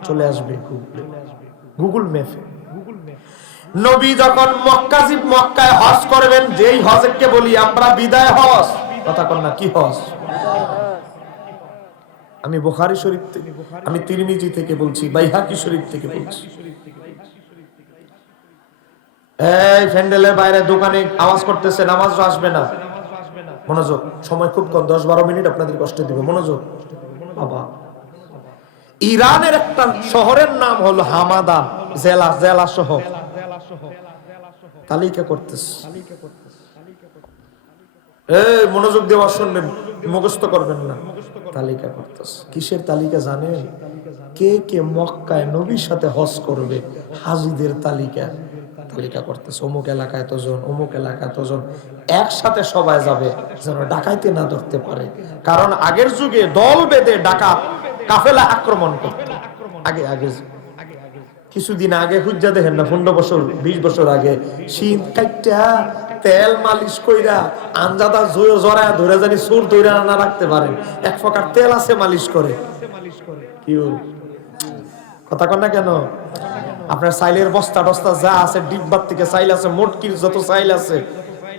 চলে আসবে গুগল ম্যাপে। নবী যখন মক্কায় হজ করবেন, যেই হজকে বলি আমরা বিদায় হজ, কথা কন না, কি হজ? আমি বুখারী শরীফ থেকে, আমি তিরমিজি থেকে বলছি, বাইহাকি শরীফ থেকে বলছি। এই প্যান্ডেলের বাইরে দোকানে আওয়াজ করতেছে, নামাজ আসবে না। মনোযোগ, সময় খুব কম, 10-12 মিনিট আপনাদের কষ্ট দিব। মনোযোগ বাবা। ইরানের একটা শহরের নাম হলো হামাদান, জেলা শহর। তালিকা করতেছে, এই মনোযোগ দেওয়া শুনবেন, মুখস্থ করবেন না। তালিকা করতেছে, কিসের তালিকা জানেন? কে কে মক্কায় নবীর সাথে হজ করবে, হাজিদের তালিকা করতেছে। অমুক এলাকায় এতজন, অমুক এলাকায় এতজন, একসাথে সবাই যাবে যেন ডাকাইতে না ধরতে পারে। কারণ আগের যুগে দল বেঁধে ডাকাত কাফেলা আক্রমণ করত। আগে কিছুদিন আগে হুজ্জা দেখেন না, 15 বছর 20 বছর আগে শীত কাইটা তেল মালিশ কইরা আঞ্জাদা জড়ায় ধরে জানি সুর ধরে না রাখতে পারেন, এক প্রকার তেল আছে মালিশ করে। কি কথা কন না কেন? আপনার সাইলের বস্তা টস্তা যা আছে, ডিব্বার থেকে সাইল আছে, মোটকির যত সাইল আছে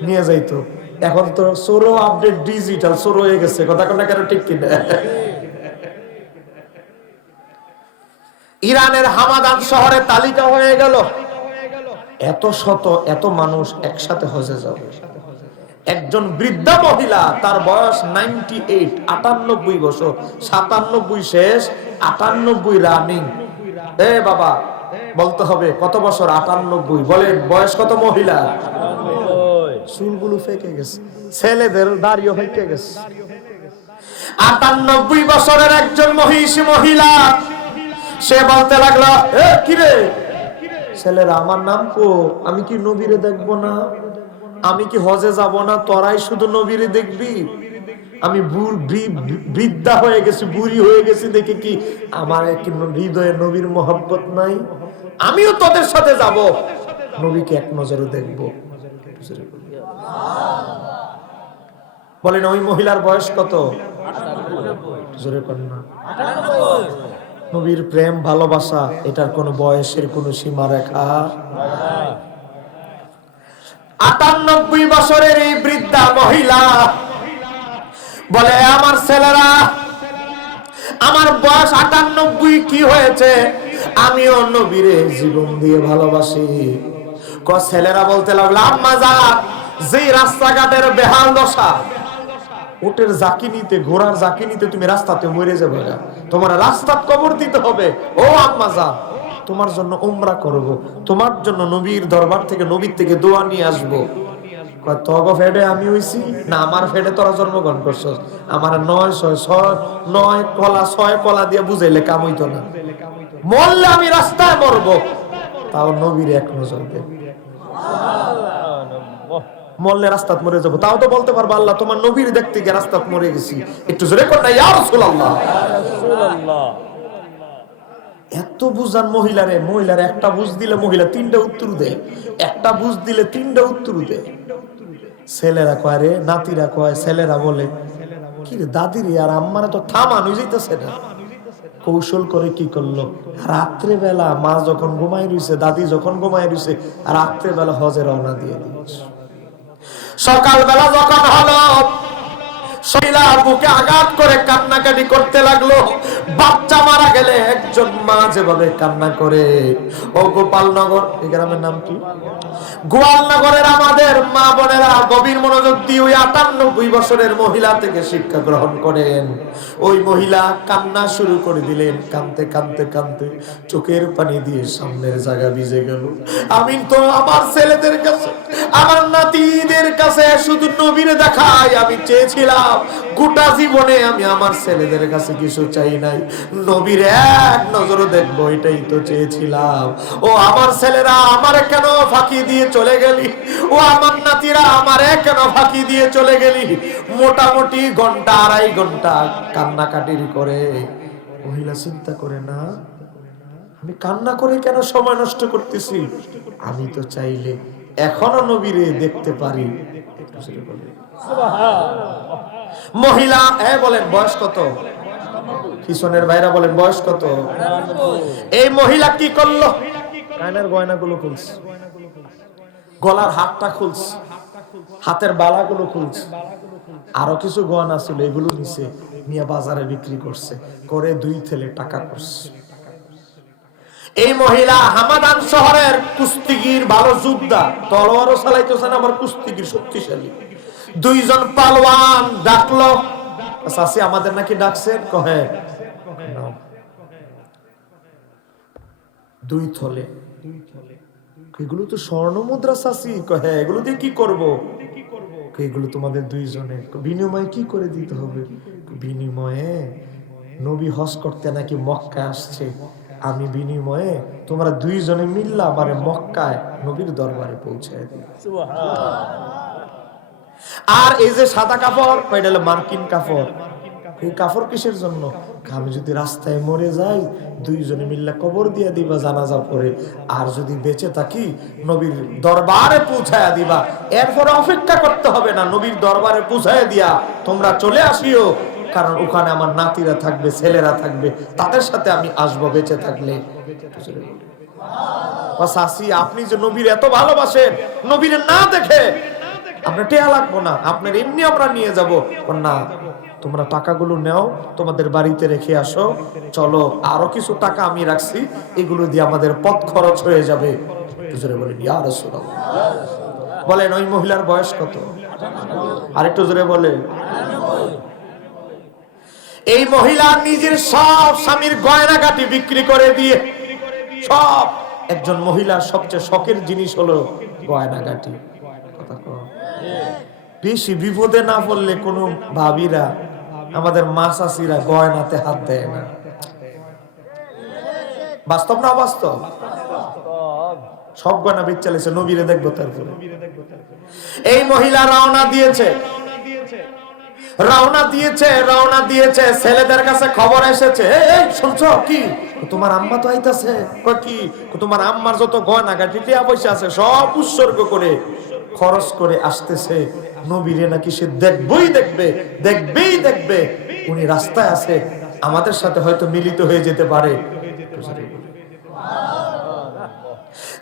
নিয়ে যাইতো। এখন তো সোরো আপডেট, ডিজিটাল সোরো হয়ে গেছে। কথা কন না কেন? ঠিক কিনা? ইরানের হামাদান শহরে তালিকা হয়ে গেল, এত মানুষ একসাথে হজে যাবে। একজন বৃদ্ধা মহিলা, তার বয়স 98, 98 বছর, 97 শেষ, 98 রানিং। এ বাবা বলতে হবে কত বছর? 98। বলেন বয়স কত মহিলা? চুলগুলো ফেকে গেছে, ছেলেদের দাড়িও ফেকে গেছে। 98 বছরের একজন মহিলা, সে বলতে লাগলো, এ কিরে ছেলেরা, আমার নাম কো? আমি কি নবীরে দেখবো না? আমি কি হজে যাব না? তোরাই শুধু নবীরে দেখবি? আমি বৃদ্ধা হয়ে গেছি, বুড়ি হয়ে গেছি, দেখে কি আমার হৃদয়ে নবীর মহব্বত নাই? আমিও তোদের সাথে যাব, নবীকে এক নজরে দেখবো। বলেন ওই মহিলার বয়স কত? জোরে কর না। নবীর প্রেম ভালোবাসা, এটার কোন বয়সের কোন সীমা রেখা। 98 বছরের এই বৃদ্ধা মহিলা বলে, আমার ছেলেরা, আমার বয়স 98, কি হয়েছে? আমিও নবীরে জীবন দিয়ে ভালোবাসি। ছেলেরা বলতে লাগলো, আম্মা জান, যে রাস্তাঘাটের বেহাল দশা, উটের জাকি নিতে, ঘোড়ার জাকি নিতে তুমি রাস্তাতে মরে যাবে, তোমার রাস্তাত কবর দিতে হবে। ও আম্মা জান, তোমার জন্য উমরা করব, তোমার জন্য নবীর দরবার থেকে, নবীর থেকে দোয়া নিয়ে আসবো। তগ ফেডে আমি হইছি না, আমার ফেডে তোরা জন্মগ্রহণ করছস? আমার 9 কলা দিয়ে বুঝাইলে কাম হইতো না। মরলে আমি রাস্তায় মরবো, তাও নবীর এক নজর দেব। মরলে রাস্তাত মরে যাবো, তাও তো বলতে পারবো, আল্লাহ তোমার নবীর দেখতে গিয়ে রাস্তাত মরে গেছি। একটু জোরে কর না, ইয়া রাসূলুল্লাহ। এত বুঝান মহিলার একটা বুঝ দিলে মহিলা 3টা উত্তর দেয়, একটা বুঝ দিলে 3টা উত্তর দেয়। ছেলেরা কয় রে, নাতিরা কয়, ছেলেরা বলে, কি রে দাদির আর আম্মারে তো থামানো যাইতেছে না। কৌশল করে কি করলো, রাত্রে বেলা মা যখন ঘুমাই রইছে, দাদি যখন ঘুমাই রইছে, রাত্রে বেলা হজে রওনা দিয়ে দিয়েছে। সকাল বেলা যখন হলো, শৈলা বুকে আঘাত করে কান্নাকাটি করতে লাগলো। বাচ্চা মারা গেলে একজন মা যেভাবে কান্না করে, ও গোপালনগর, এই গ্রামের নাম কি? গোয়ালনগরের আমাদের মা বোনেরা গভীর মনোযোগ দিয়ে ওই 98 বছরের মহিলা থেকে শিক্ষা গ্রহণ করেন। ওই মহিলা কান্না শুরু করে দিলেন, কাঁদতে কাঁদতে কাঁদতে চোখের পানি দিয়ে সামনের জায়গা ভিজে গেল। আমি তো আমার ছেলেদের কাছে, আমার নাতিদের কাছে শুধু নবীরে দেখাই আমি চেয়েছিলাম। গোটা জীবনে আমি আমার ছেলেদের কাছে কিছু চাই নাই, নবীর এক নজরে দেখবো, এটাই তো চেয়েছিলাম। ও আমার ছেলেরা আমারে কেন ফাঁকি দিয়ে চলে গেলি? ও আমার নাতিরা আমারে কেন ফাঁকি দিয়ে চলে গেলি? মোটামুটি ঘন্টা 2.5 ঘন্টা কান্নাকাটির করে মহিলা চিন্তা করে, না আমি কান্না করে কেন সময় নষ্ট করতেছি? আমি তো চাইলে এখনো নবীরে দেখতে পারি। মহিলা বলেন বয়স কত? কিশোরের ভাইরা বলেন বয়স কত? এই মহিলা কি করলো? কানের গয়নাগুলো খুলছে, গলার হাতটা খুলছে, হাতের বালাগুলো খুলছে, আরো কিছু গয়না ছিল এগুলো নিছে, নিয়ে বাজারে বিক্রি করছে, করে 2 ছেলে টাকা করছে। এই মহিলা হামাদান শহরের কুস্তিগির, ভালো যোদ্ধা, তলোয়ারও চালাইতেছেন, আবার কুস্তিগির শক্তিশালী। 2 জন পালোয়ান ডাকলো, চাচি আমাদের নাকি ডাকছেন, কহে 2 থলে। এগুলো তো স্বর্ণ মুদ্রা চাচি, কহে এগুলো দিয়ে কি করব? এগুলো তোমাদের 2 জনের বিনিময়ে কি করে দিতে হবে? বিনিময়ে নবী হজ করতে নাকি মক্কায় আসছে, আমি বিনিময়ে তোমরা 2 জনে মিললা আমারে মক্কায় নবীর দরবারে পৌঁছায় দিই। আর এই যে সাদা কাপড়, এটা হলো মার্কিন কাপড়। এই কাপড় কিসের জন্য? আমি যদি রাস্তায় মরে যাই, 2 জনে মিললে কবর দিয়া দিবা জানাজা পড়ে, আর যদি বেঁচে থাকি নবীর দরবারে পৌঁছায়া দিবা। এরপরে অপেক্ষা করতে হবে না, নবীর দরবারে পৌঁছায়া দিয়া তোমরা চলে আসিও, কারণ ওখানে আমার নাতিরা থাকবে, ছেলেরা থাকবে, তাদের সাথে আমি আসবো বেঁচে থাকলে। চাচি আপনি যে নবীর এত ভালোবাসেন, নবীর না দেখে আপনার টেয়া লাগবো না, আপনার এমনি আমরা নিয়ে যাব। না, তোমরা টাকাগুলো নেও, তোমাদের বাড়িতে রেখে আসো, চলো আরো কিছু টাকা আমি রাখছি, এগুলো দিয়ে আমাদের পথ খরচ হয়ে যাবে। বলেন ইয়া রাসূলুল্লাহ। বলেন ওই মহিলার বয়স কত? আরেকটু জোরে বলে। এই মহিলা নিজের সব স্বামীর গয়নাগাটি বিক্রি করে দিয়ে, সব, একজন মহিলার সবচেয়ে শখের জিনিস হলো গয়নাগাটি। কথা কও। বেশি বিপদে না পড়লে কোন ভাবিরা, আমাদের মা চাচিরা গয়নাতে হাত দেয় না। বাস্তব না বাস্তব? সব গয়না বেচালেছে, নবীরে দেখবো তারপরে। এই মহিলা রওনা দিয়েছে, ছেলেদের কাছে খবর এসেছে, এই শুনছো কি, তোমার আম্মা তো আইতাছে। কি? তোমার আম্মার যত গয়নাগাটি টিয়া পয়সা আছে সব উৎসর্গ করে খরচ করে আসতেছে, নবীরে নাকি সে দেখবেই দেখবে। উনি রাস্তায় আছে, আমাদের সাথে হয়তো মিলিত হয়ে যেতে পারে।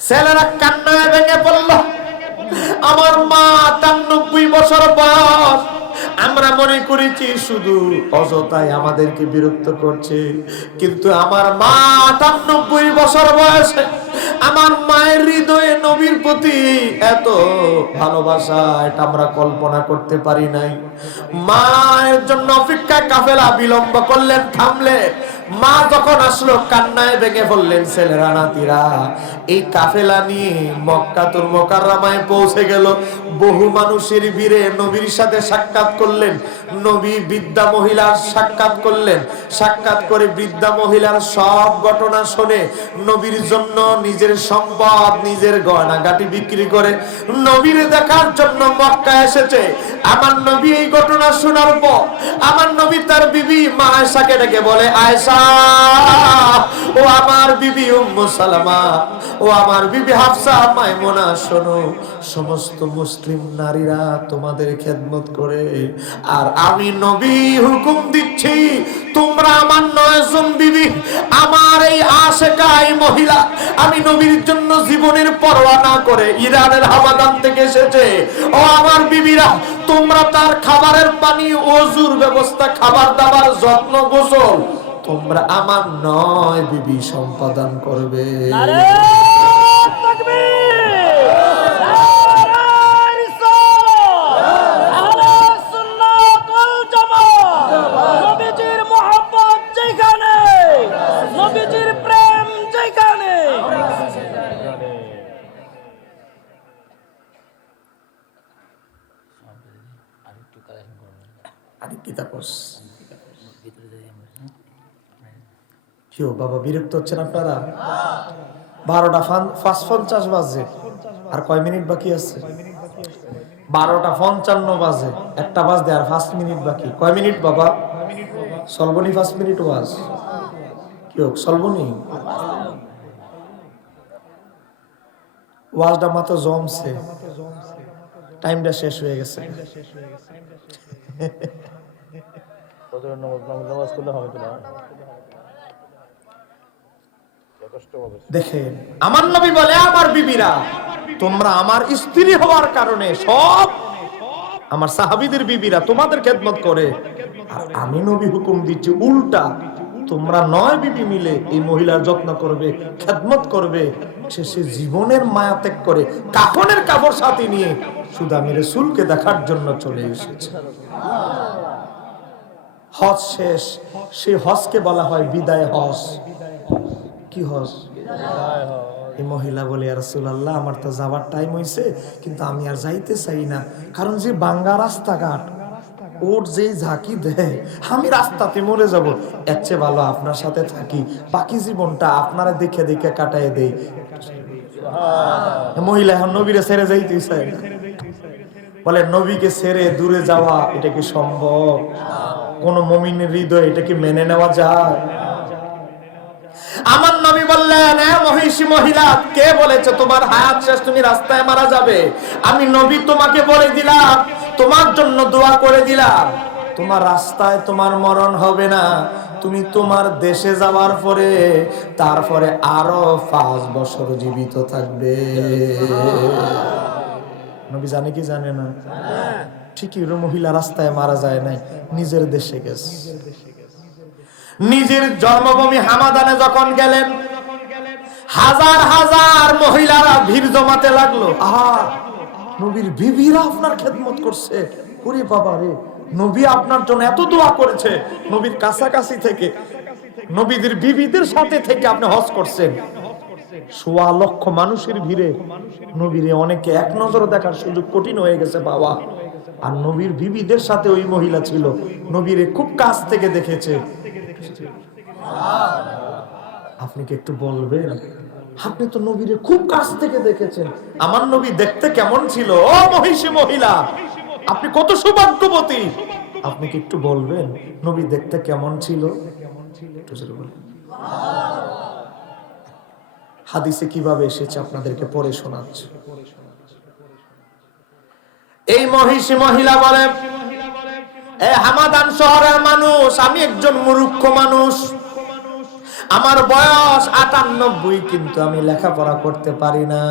ছেলেরা কান্নায় ভেঙে পড়ল। আমার মা 93 বছর বয়স, আমরা মনে করেছি শুধু অযথাই আমাদেরকে বিরক্ত করছে, কিন্তু আমার মা 98 বছর বয়সে, আমার মায়ের হৃদয়ে নবীর প্রতি এত ভালোবাসা, এটা আমরা কল্পনা করতে পারি নাই। মায়ের জন্য অপেক্ষায় কাফেলা বিলম্ব করলেন, থামলেন। মা যখন আসলো, কান্নায় ভেঙে পড়লেন ছেলেরা নাতিরা। এই কাফেলা নিয়ে মক্কাতুল মুকাররমায় পৌঁছে গেল। বহু মানুষের ভিড়ে নবীর সাথে সাক্ষাৎ করলেন। নবী বৃদ্ধা মহিলার সাক্ষাৎ করলেন। সাক্ষাৎ করে বৃদ্ধা মহিলার সব ঘটনা শুনে নবীর জন্য নিজের সম্পদ, নিজের গয়নাগাটি বিক্রি করে নবীর দেখার জন্য মক্কা এসেছে। আমার নবী এই ঘটনা শোনার পর আমার নবী তার বিবি মা আয়েশাকে ডেকে বলে, আয়েশা, ও আমার বিবি উম্মু সালামা, ও আমার বিবি হাফসা, মাইমুনা, শোনো, সমস্ত মুসলিম নারীরা তোমাদের খেদমত করে, আর আমি নবী হুকুম দিচ্ছি, তোমরা আমার 9 জন বিবি, আমার এই আশেকা, এই মহিলা, আমি নবীর জন্য জীবনের পরোয়া না করে ইরানের হামাদান থেকে এসেছে, ও আমার বিবিরা, তোমরা তার খাবারের পানি, ওযুর ব্যবস্থা, খাবার দাবার, যত্ন, গোসল তোমরা আমার 9 বিবি সম্পাদন করবে। বাবা বিরক্ত হচ্ছেন আপনারা? 12টা 5:50 বাজে, আর কয় মিনিট বাকি আছে? 12টা 55 বাজে, 1টা বাজে আর 5 মিনিট বাকি। কয় মিনিট বাবা? সলবনি 5 মিনিট ওয়াজ। কি হোক সলবনি? ওয়াজটা মাত্র জমছে, টাইমটা শেষ হয়ে গেছে। দেখেন আমার নবী বলে, আমার বিবিরা, তোমরা আমার স্ত্রী হওয়ার কারণে সব আমার সাহাবীদের বিবিরা তোমাদের খেদমত করে, আর আমি নবী হুকুম দিচ্ছি উল্টা, তোমরা 9 বিবি মিলে এই মহিলার যত্ন করবে, খেদমত করবে। সে জীবনের মায়া ত্যাগ করে কাফনের কাপড় সাথে নিয়ে শুধু আমি রাসূলকে দেখার জন্য চলে এসেছে। হজ শেষ, সেই হজকে বলা হয় বিদায় হজ। কি হজ? এই মহিলা বলে, ইয়া রাসূলুল্লাহ, আমার তো যাওয়ার টাইম হইছে, কিন্তু আমি আর যাইতে চাই না, কারণ যে বাঙ্গা রাস্তাঘাট, ওর যে ঝাঁকি দেয়, আমি রাস্তাতে মরে যাব। এর চেয়ে ভালো আপনার সাথে থাকি, বাকি জীবনটা আপনারা দেখে দেখে কাটায় দেই। মহিলা এখন নবীরে ছেড়ে যাইতে চায় না। বলে, নবীকে ছেড়ে দূরে যাওয়া এটা কি সম্ভব? কোন মুমিনের হৃদয়ে এটা কি মেনে নেওয়া যায়? আমার নবী বললেন, মহিষী মহিলা, কে বলেছে তোমার হায়াত শেষ, তুমি রাস্তায় মারা যাবে? আমি নবী তোমাকে বলে দিলাম, তোমার জন্য দোয়া করে দিলাম, তোমার রাস্তায় তোমার মরণ হবে না। তুমি তোমার দেশে যাওয়ার পরে তারপরে আরো 5 বছর জীবিত থাকবে। নবী জানে কি জানে না? ঠিকই, মহিলা রাস্তায় মারা যায় নাই, নিজের দেশে গেছে। নিজের জন্মভূমি হামাদানে যখন গেলেন, হাজার হাজার মহিলারা ভিড় জমাতে লাগলো। আহা, নবীর বিবিরা আপনার খেদমত করছে। ওরে বাবা রে, নবী আপনার জন্য এত দোয়া করেছে। নবীর কাছাকাছি থেকে, নবীদের বিবিদের সাথে থেকে আপনি হজ করছেন। 1.25 লক্ষ মানুষের ভিড়ে নবীরে অনেকে এক নজরে দেখার সুযোগ কঠিন হয়ে গেছে বাবা। আর নবীর বিবিদের সাথে ওই মহিলা ছিল, নবীরে খুব কাছ থেকে দেখেছে। আপনি কি একটু বলবেন, আপনি তো নবীরে খুব কাছ থেকে দেখেছেন, আমার নবী দেখতে কেমন ছিল? ও মহিষী মহিলা, আপনি কত সৌভাগ্যবতী। আপনি কি একটু বলবেন নবী দেখতে কেমন ছিল? হাদিসে কিভাবে এসেছে আপনাদেরকে পড়ে শোনাচ্ছি। এই মহিষী মহিলা বলে, হামাদান শহরের মানুষ, আমি একজন মূর্খ মানুষ, আমার বয়স 98, কিন্তু আমি লেখাপড়া করতে পারি না।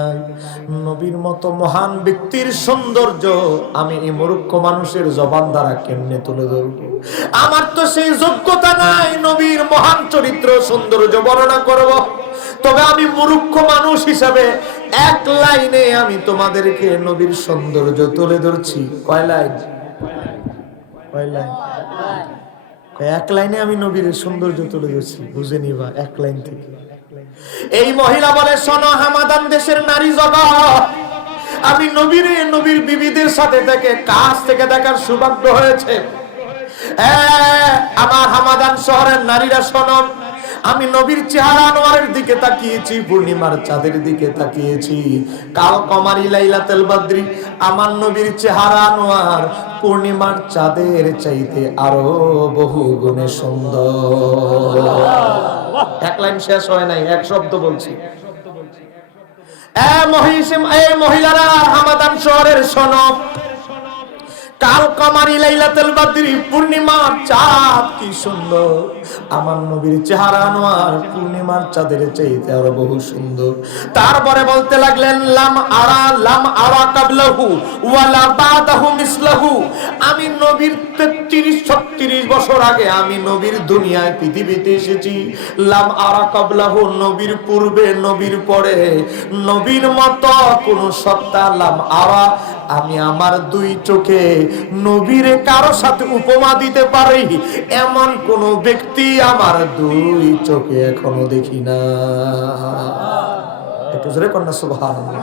নবীর মতো মহান ব্যক্তির সৌন্দর্য আমি এই মূর্খ মানুষের জবান দ্বারা কেমনে তুলে ধরব? আমার তো সেই যোগ্যতা নাই নবীর মহান চরিত্র সৌন্দর্য বর্ণনা করব। তবে আমি মূর্খ মানুষ হিসাবে 1 লাইনে আমি তোমাদেরকে নবীর সৌন্দর্য তুলে ধরছি। কয় লাইন? 1 লাইনে আমি নবীর সৌন্দর্য তুলে ধরছি, বুঝে নিবা 1 লাইন থেকে। এই মহিলা বলে, শোনো হামাদান দেশের নারী জগৎ, আমি নবীর বিবিদের সাথে থেকে কাছ থেকে দেখার সৌভাগ্য হয়েছে। আমার হামাদান শহরের নারীরা শোনো, আমি নবীর চেহারা আনোয়ারের দিকে তাকিয়েছি, পূর্ণিমার চাঁদের দিকে তাকিয়েছি। কাল কমারি লাইলাতুল বদরি, আমার নবীর চেহারা আনোয়ার পূর্ণিমার চাঁদের চাইতে আরো বহু গুণে সুন্দর। 1 লাইন শেষ হয় নাই, 1 শব্দ বলছি। মহিলারা হামাদান শহরের শোনো, কাল কমারি লাইলাতুল বদরি, পূর্ণিমার চাঁদ কি সুন্দর, আমার নবীর চেহারা আনোয়ার পূর্ণিমার চাঁদের চাইতে আরো বহু সুন্দর। তারপরে বলতে লাগলেন, লাম আরা কাবলাহু ওয়ালা বাদাহু মিসলাহু, আমি নবীর 33-36 বছর আগে আমি নবীর দুনিয়ায় পৃথিবীতে এসেছি। লাম আরা কাবলাহু, নবীর পূর্বে নবীর পরে নবীর মতো কোন সত্তা লাম আরা, আমি আমার 2 চোখে নবীরে কারো সাথে উপমা দিতে পারি এমন কোন ব্যক্তি আমার 2 চোখে এখনো দেখি না। একটু জোরে কন্যা সুবহানাল্লাহ।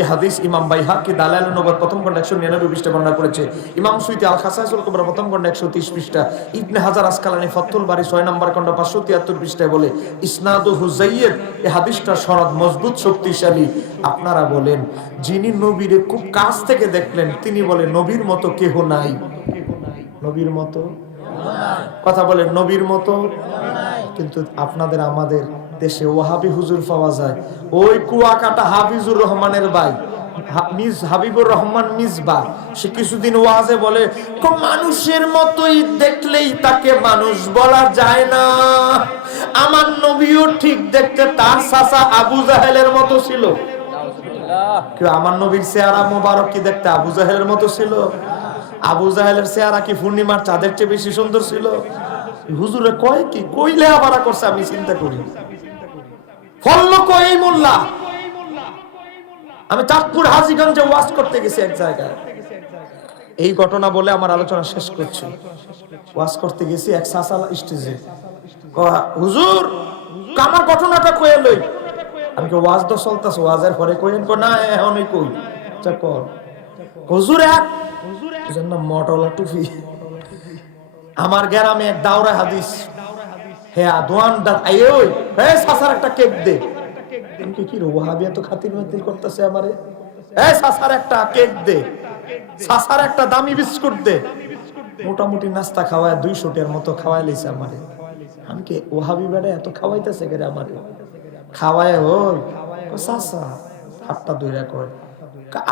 এই হাদিস ইমাম বাইহাকি দালাইলুন নবুওয়াত প্রথম খণ্ড 199 পৃষ্ঠা বর্ণনা করেছে। ইমাম সুয়ুতী আল খাসাইসুল কুবরা প্রথম খণ্ড 130 পৃষ্ঠা, ইবনে হাজার আসকালানী ফাতহুল বারী 6 নম্বর খণ্ড 573 পৃষ্ঠায় বলে, ইসনাদুহু যায়্যিদ, এই হাদিসটার সনদ মজবুত, শক্তিশালী। আপনারা বলেন, যিনি নবীরে খুব কাছ থেকে দেখলেন তিনি বলে নবীর মতো কেহ নাই। নবীর মতো কথা বলে, নবীর মতো। কিন্তু আপনাদের আমাদের দেশে ওয়াহাবি হুজুর পাওয়া যায়, ওই কুয়াকাটা হাফিজুর রহমানের ভাই মিস হাবিবুর রহমান মিসবা, সে কিছুদিন ওয়াজে বলে, মানুষের মতোই দেখলেই তাকে মানুষ বলা যায় না। আমার নবীও ঠিক দেখতে তার চাচা আবু জাহেলের মতো ছিল। আমার নবীর চেহারা মোবারক কি দেখতে আবু জাহেলের মতো ছিল? আবু জাহেলের চেহারা কি পূর্ণিমার চাঁদের চেয়ে বেশি সুন্দর ছিল? হুজুরে কয় কি কইলে আবার করছে, আমি চিন্তা করি ফললো কই এই মোল্লা। আমি চাঁদপুর হাজীগঞ্জে ওয়াজ করতে গেছি এক জায়গায়, এই ঘটনা বলে আমার আলোচনা শেষ করছি। ওয়াজ করতে গেছি এক সাসাল স্টেজে, হুজুর আমার ঘটনাটা কয়ে লই। আমি কি ওয়াজ তো চলতেছে, ওয়াজের পরে কইেন না এখনই কই কর। হুজুর এক মটলা টুপি, আমার গ্রামে এক দাওরা হাদিস হ্যাঁ দোয়ান সাসার একটা কেক দে। কি রে ওয়াহাবিয়া তো খাতির মাতির করতেছে আমারে, সাসার একটা কেক দে, সাসার একটা দামি বিস্কুট দে। মোটামুটি নাস্তা খাওয়ায় 200 টাকার মতো খাওয়াই লইছে আমারে। আমি কি ওয়াহাবি বেড়ে এত খাওয়াইতেছে কে আমারে? খাওয়ায় হই সাসা হাতটা দুইটা কয়,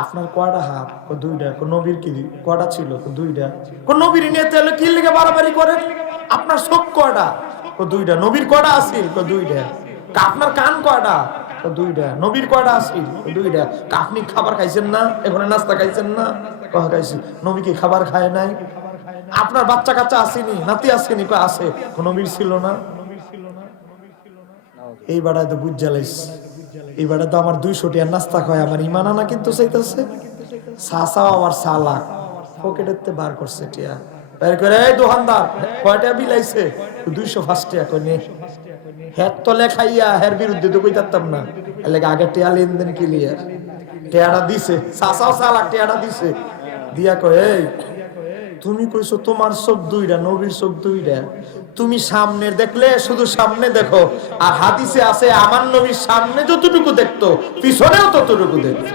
আপনার কয়টা হাত? দুইটা। নবীর কি কয়টা ছিল? দুইটা। নবীর নিয়ে তাহলে কি লেগে বাড়াবাড়ি করেন? আপনার চোখ কয়টা? দুইটা। নবীর কয়টা আছে? দুইটা। আপনার কান কয়টা? দুইটা। নবীর কয়টা আছে? দুইটা। আপনি খাবার খাইছেন না? এখন নাস্তা খাইছেন না? খাইছি। নবী কি খাবার খায় নাই? আপনার বাচ্চা কাচ্চা আসেনি, নাতি আসেনি? আছে। নবীর ছিল না? এই বেড়ায় তো বুঝ জ্বালাইস, এই বেড়া তো আমার 200 টাকার নাস্তা খায়, আমার ইমান আনা কিন্তু চাইতেছে। সাসাও আবার সালাক পকেটেতে বার করছে টিয়া বের করে, এই দোকানদার কয়টা বিলাইছে? 205 টাকা কই নে। হের তলে খাইয়া হের বিরুদ্ধে তো কইতাম না, এর আগে টিয়া লেনদেন ক্লিয়ার। টিয়াটা দিছে, সাসাও সালাক টিয়াটা দিছে, দিয়া কয় এই তুমি কইছো তোমার চোখ দুইটা, নবীর চোখ দুইটা। তুমি সামনে দেখলে শুধু সামনে দেখো, আর হাদিসে আছে আমার নবীর সামনে যতটুকু দেখতো পিছনেও ততটুকু দেখতো।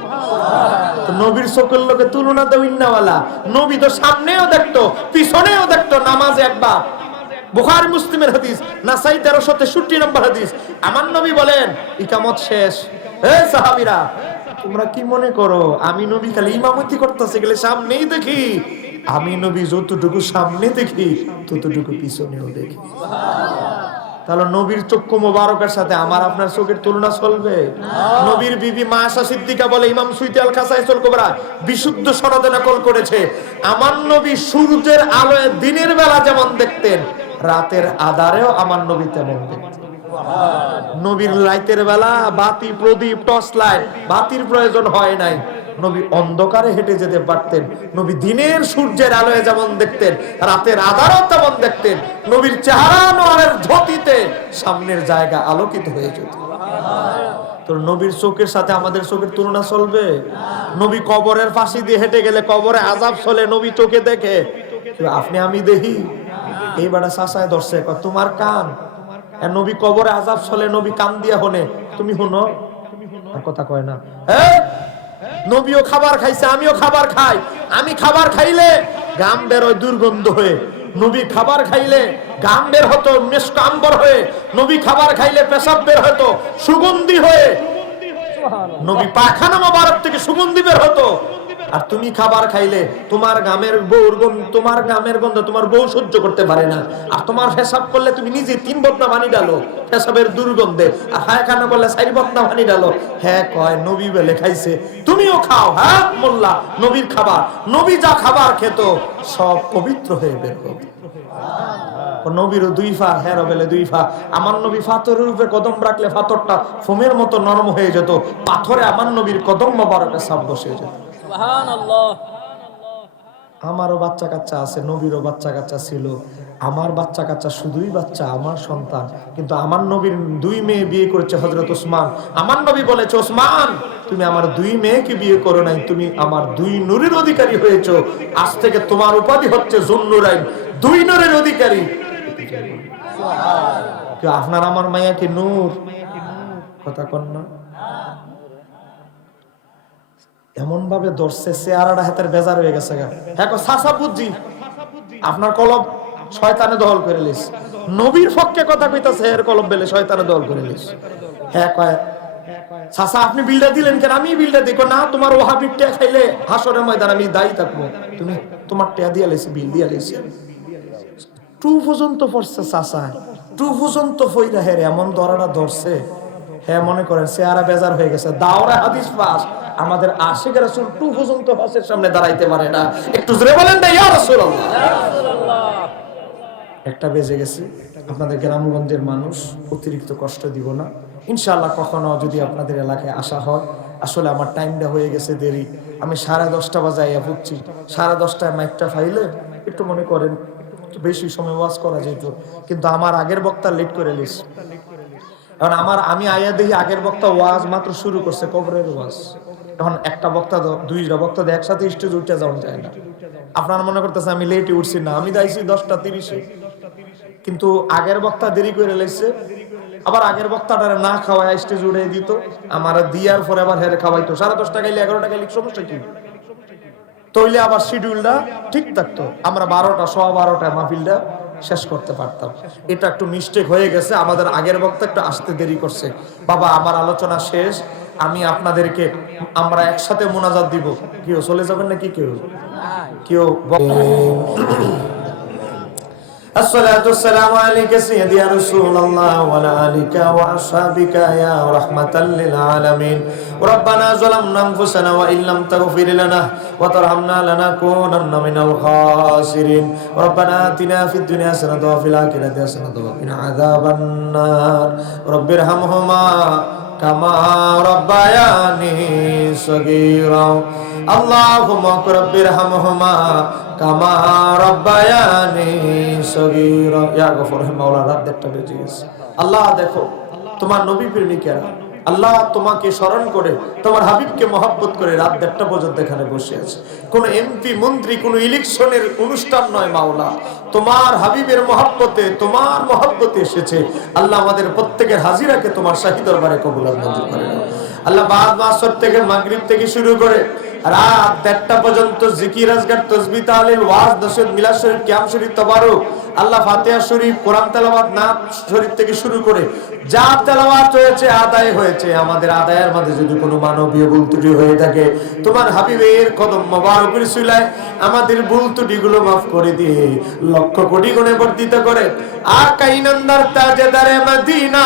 তো নবীর চোখের লোকে তুলনা তো ইন্নাওয়ালা। নবী তো সামনেও দেখতো পিছনেও দেখতো। নামাজে একবার, বুখারী মুসলিমের হাদিস, নাসাই 1363 নম্বর হাদিস, আমার নবী বলেন ইকামত শেষ, হে সাহাবীরা তোমরা কি মনে করো আমি নবী খালি ইমামতি করতেছে গেলে সামনেই দেখি? আমি নবী যতটুকু সামনে দেখি ততটুকু পিছনেও দেখি। তাহলে নবীর চক্ষু মোবারকের সাথে আমার আপনার চোখের তুলনা চলবে? নবীর বিবি মা আয়েশা সিদ্দিকা বলে, ইমাম সুয়ুতী আল কাসাইসুল কুবরা বিশুদ্ধ সনদে নকল করেছে, আমার নবী সূর্যের আলোয় দিনের বেলা যেমন দেখতেন, রাতের আধারেও আমার নবী তেমন দেখতেন। নবীর রাতের বেলা বাতি, প্রদীপ, টর্চ লাইট, বাতির প্রয়োজন হয় নাই। নবী অন্ধকারে হেঁটে যেতে পারতেন। নবী দিনের সূর্যের আলোয় যেমন দেখতেন, রাতের আধারও তেমন দেখতেন। নবীর চেহারা নোয়ারের ঝটিতে সামনের জায়গা আলোকিত হয়ে যেত। তো নবীর চোখের সাথে আমাদের চোখের তুলনা চলবে? নবী কবরের পাশে দিয়ে হেঁটে গেলে কবরে আযাব চলে, নবী চোখে দেখে। আপনি আমি দেখি এই বেটা চাচায় ধরছে তোমার কান, নবী কবরে আযাব চলে, নবী কান দিয়া হনে, তুমি শুনো আর কথা কয় না। নবীও খাবার খাইছে, আমিও খাবার খাই। আমি খাবার খাইলে গাম বের হয় দুর্গন্ধ হয়ে, নবী খাবার খাইলে গাম বের হতো মিষ্ট আম্বর হয়ে, নবী খাবার খাইলে পেশাব বের হতো সুগন্ধি হয়ে, নবী পায়খানা মোবারক থেকে সুগন্ধি বের হতো। আর তুমি খাবার খাইলে তোমার গামের বউর গন্ধ, তোমার গামের গন্ধ তোমার বউ সহ্য করতে পারে না। আর তোমার পেশাব করলে তুমি নিজে 3 বদনা পানি ডালো পেশাবের দুর্গন্ধে, আর পায়খানা করলে 4 বদনা পানি ডালো। হ্যাঁ কয় নবী বেলে খাইছে, তুমিও খাও। হ্যাঁ মোল্লা, নবীর খাবার, নবী যা খাবার খেত সব পবিত্র হয়ে বের হতো। নবীরও 2 পা, হেরো বেলে 2 পা। আমার নবী পাথরের উপরে কদম রাখলে পাথরটা ফোমের মতো নরম হয়ে যেত, পাথরে আমার নবীর কদম মোবারকে সাপ বসে যেত। সুবহানাল্লাহ। আমারও বাচ্চা কাচ্চা আছে, নবীরও বাচ্চা কাচ্চা ছিল। আমার বাচ্চা কাচ্চা শুধুই বাচ্চা, আমার সন্তান। কিন্তু আমার নবীর 2 মেয়ে বিয়ে করেছে হযরত ওসমান। আমার নবী বলেছে, ওসমান তুমি আমার 2 মেয়েকে বিয়ে করো নাই, তুমি আমার 2 নূরের অধিকারী হয়েছো। আজ থেকে তোমার উপাধি হচ্ছে যুন্নুরাইন, 2 নূরের অধিকারী। আপনার আমার মায়া কি নূর? কথা কন না। এমন ভাবে ধরছে চেহারাটা হাতের বেজার হয়ে গেছে। হ্যাঁ চাচা বুঝছি আপনার কলব শয়তানে দখল করে লিস, নবীর পক্ষে কথা কইতাছে এর কলব বেলে শয়তানে দখল করে লিস। হ্যাঁ কয় চাচা আপনি বিলটা দিলেন কেন? আমি বিলটা দেখো না, তোমার ওয়াহাবির টিয়া খাইলে হাসরের ময়দান আমি দায়ী থাকবো। তুমি তোমার টিয়া দিয়া লেছি, বিল দিয়া লেছি। 2 পর্যন্ত পড়ছে চাচা, 2 পর্যন্ত ফইরা হের এমন ধরাটা ধরছে। হ্যাঁ মনে করেন চেহারা বেজার হয়ে গেছে, দাওরা হাদিস পাস, আমাদের আশিক রাসূল টু পর্যন্ত পাশের সামনে দাঁড়াইতে পারে না। একটু জোরে বলেন না ইয়া রাসূলুল্লাহ। একটা বেজে গেছে, আপনাদের গ্রামগঞ্জের মানুষ, অতিরিক্ত কষ্ট দিব না ইনশাআল্লাহ। কখনো যদি আপনাদের এলাকায় আসা হয়, আসলে আমার টাইমটা হয়ে গেছে দেরি, আমি 10:30 বাজাইয়া বুঝছি, 10:30টায় মাইকটা ফাইলে একটু মনে করেন একটু বেশি সময় ওয়াজ করা যেত, কিন্তু আমার আগের বক্তা লেট করে লিস। এখন আমি আয়া দেখি আগের বক্তা ওয়াজ মাত্র শুরু করছে, কবরের ওয়াজ। এখন একটা বক্তা দুইটা বক্তা একসাথে স্টেজ উঠে যাওয়া যায় না। আপনারা মনে করতেছে আমি লেটে উঠছি, না, আমি যাইছি 10:30-এ, কিন্তু আগের বক্তা দেরি করে লেগছে। আবার আগের বক্তাটারে না খাওয়ায় স্টেজ উঠে দিত, আমার দিয়ার পরে আবার হেরে খাওয়াইতো। 10:30 গাইলে 11টা গাইলে সমস্যা কি? তইলে আবার শিডিউলটা ঠিক থাকতো, আমরা 12টা 12:15 মাহফিলটা শেষ করতে পারতাম। এটা একটু মিস্টেক হয়ে গেছে, আমাদের আগের বক্তা একটু আসতে দেরি করছে। বাবা আমার আলোচনা শেষ, আমি আপনাদেরকে আমরা একসাথে মোনাজাত দিব। কেউ চলে যাবেন নাকি? কেউ الصلاة والسلام عليك سيدي يا رسول الله وعلى آلك وأصحابك يا رحمة للعالمين. ربنا ظلمنا أنفسنا وإن لم تغفر لنا وترحمنا لنكونن من الخاسرين. ربنا آتنا في الدنيا حسنة وفي الآخرة حسنة وقنا عذاب النار. رب ارحمهما كما ربياني صغيرا. اللهم رب ارحمهما কামা রব্বায়ানি সগীরা। ইয়া গফুর হে মাওলা, রাত 1টা বেজে গেছে। আল্লাহ দেখো তোমার নবী প্রেমিকেরা, আল্লাহ তোমাকে স্মরণ করে তোমার হাবিবকে মহব্বত করে রাত 1টা পর্যন্ত এখানে বসে আছে। কোন এমপি মন্ত্রী কোন ইলেকশনের অনুষ্ঠান নয় মাওলা, তোমার হাবিবের মহব্বতে তোমার মহব্বতে এসেছে। আল্লাহ আমাদের প্রত্যেকের হাজিরাকে তোমার শাহী দরবারে কবুল আর মঞ্জুর করে নাও। আল্লাহ বাদ মাসর থেকে মাগরিব থেকে শুরু করে রাত 1টা পর্যন্ত জিকির আজগার তাসবিহ তাহলিল ওয়াজ নসিহত মিলাদ শরীফ কিয়াম শরীফ তাবারুক আল্লাহ ফাতিহা শরীফ কোরআন তেলাওয়াত নাত শরীফ থেকে শুরু করে যা তেলাওয়াত হয়েছে আদায় হয়েছে, আমাদের আদায়ের মধ্যে যদি কোনো মানবীয় ভুল ত্রুটি হয়ে থাকে তোমার হাবিবের কদম মোবারকের সিলায় আমাদের ভুল ত্রুটিগুলো মাফ করে দিয়ে লক্ষ কোটি গুণে বর্ধিত করে আকাইনান্দার তাজেদারে মদিনা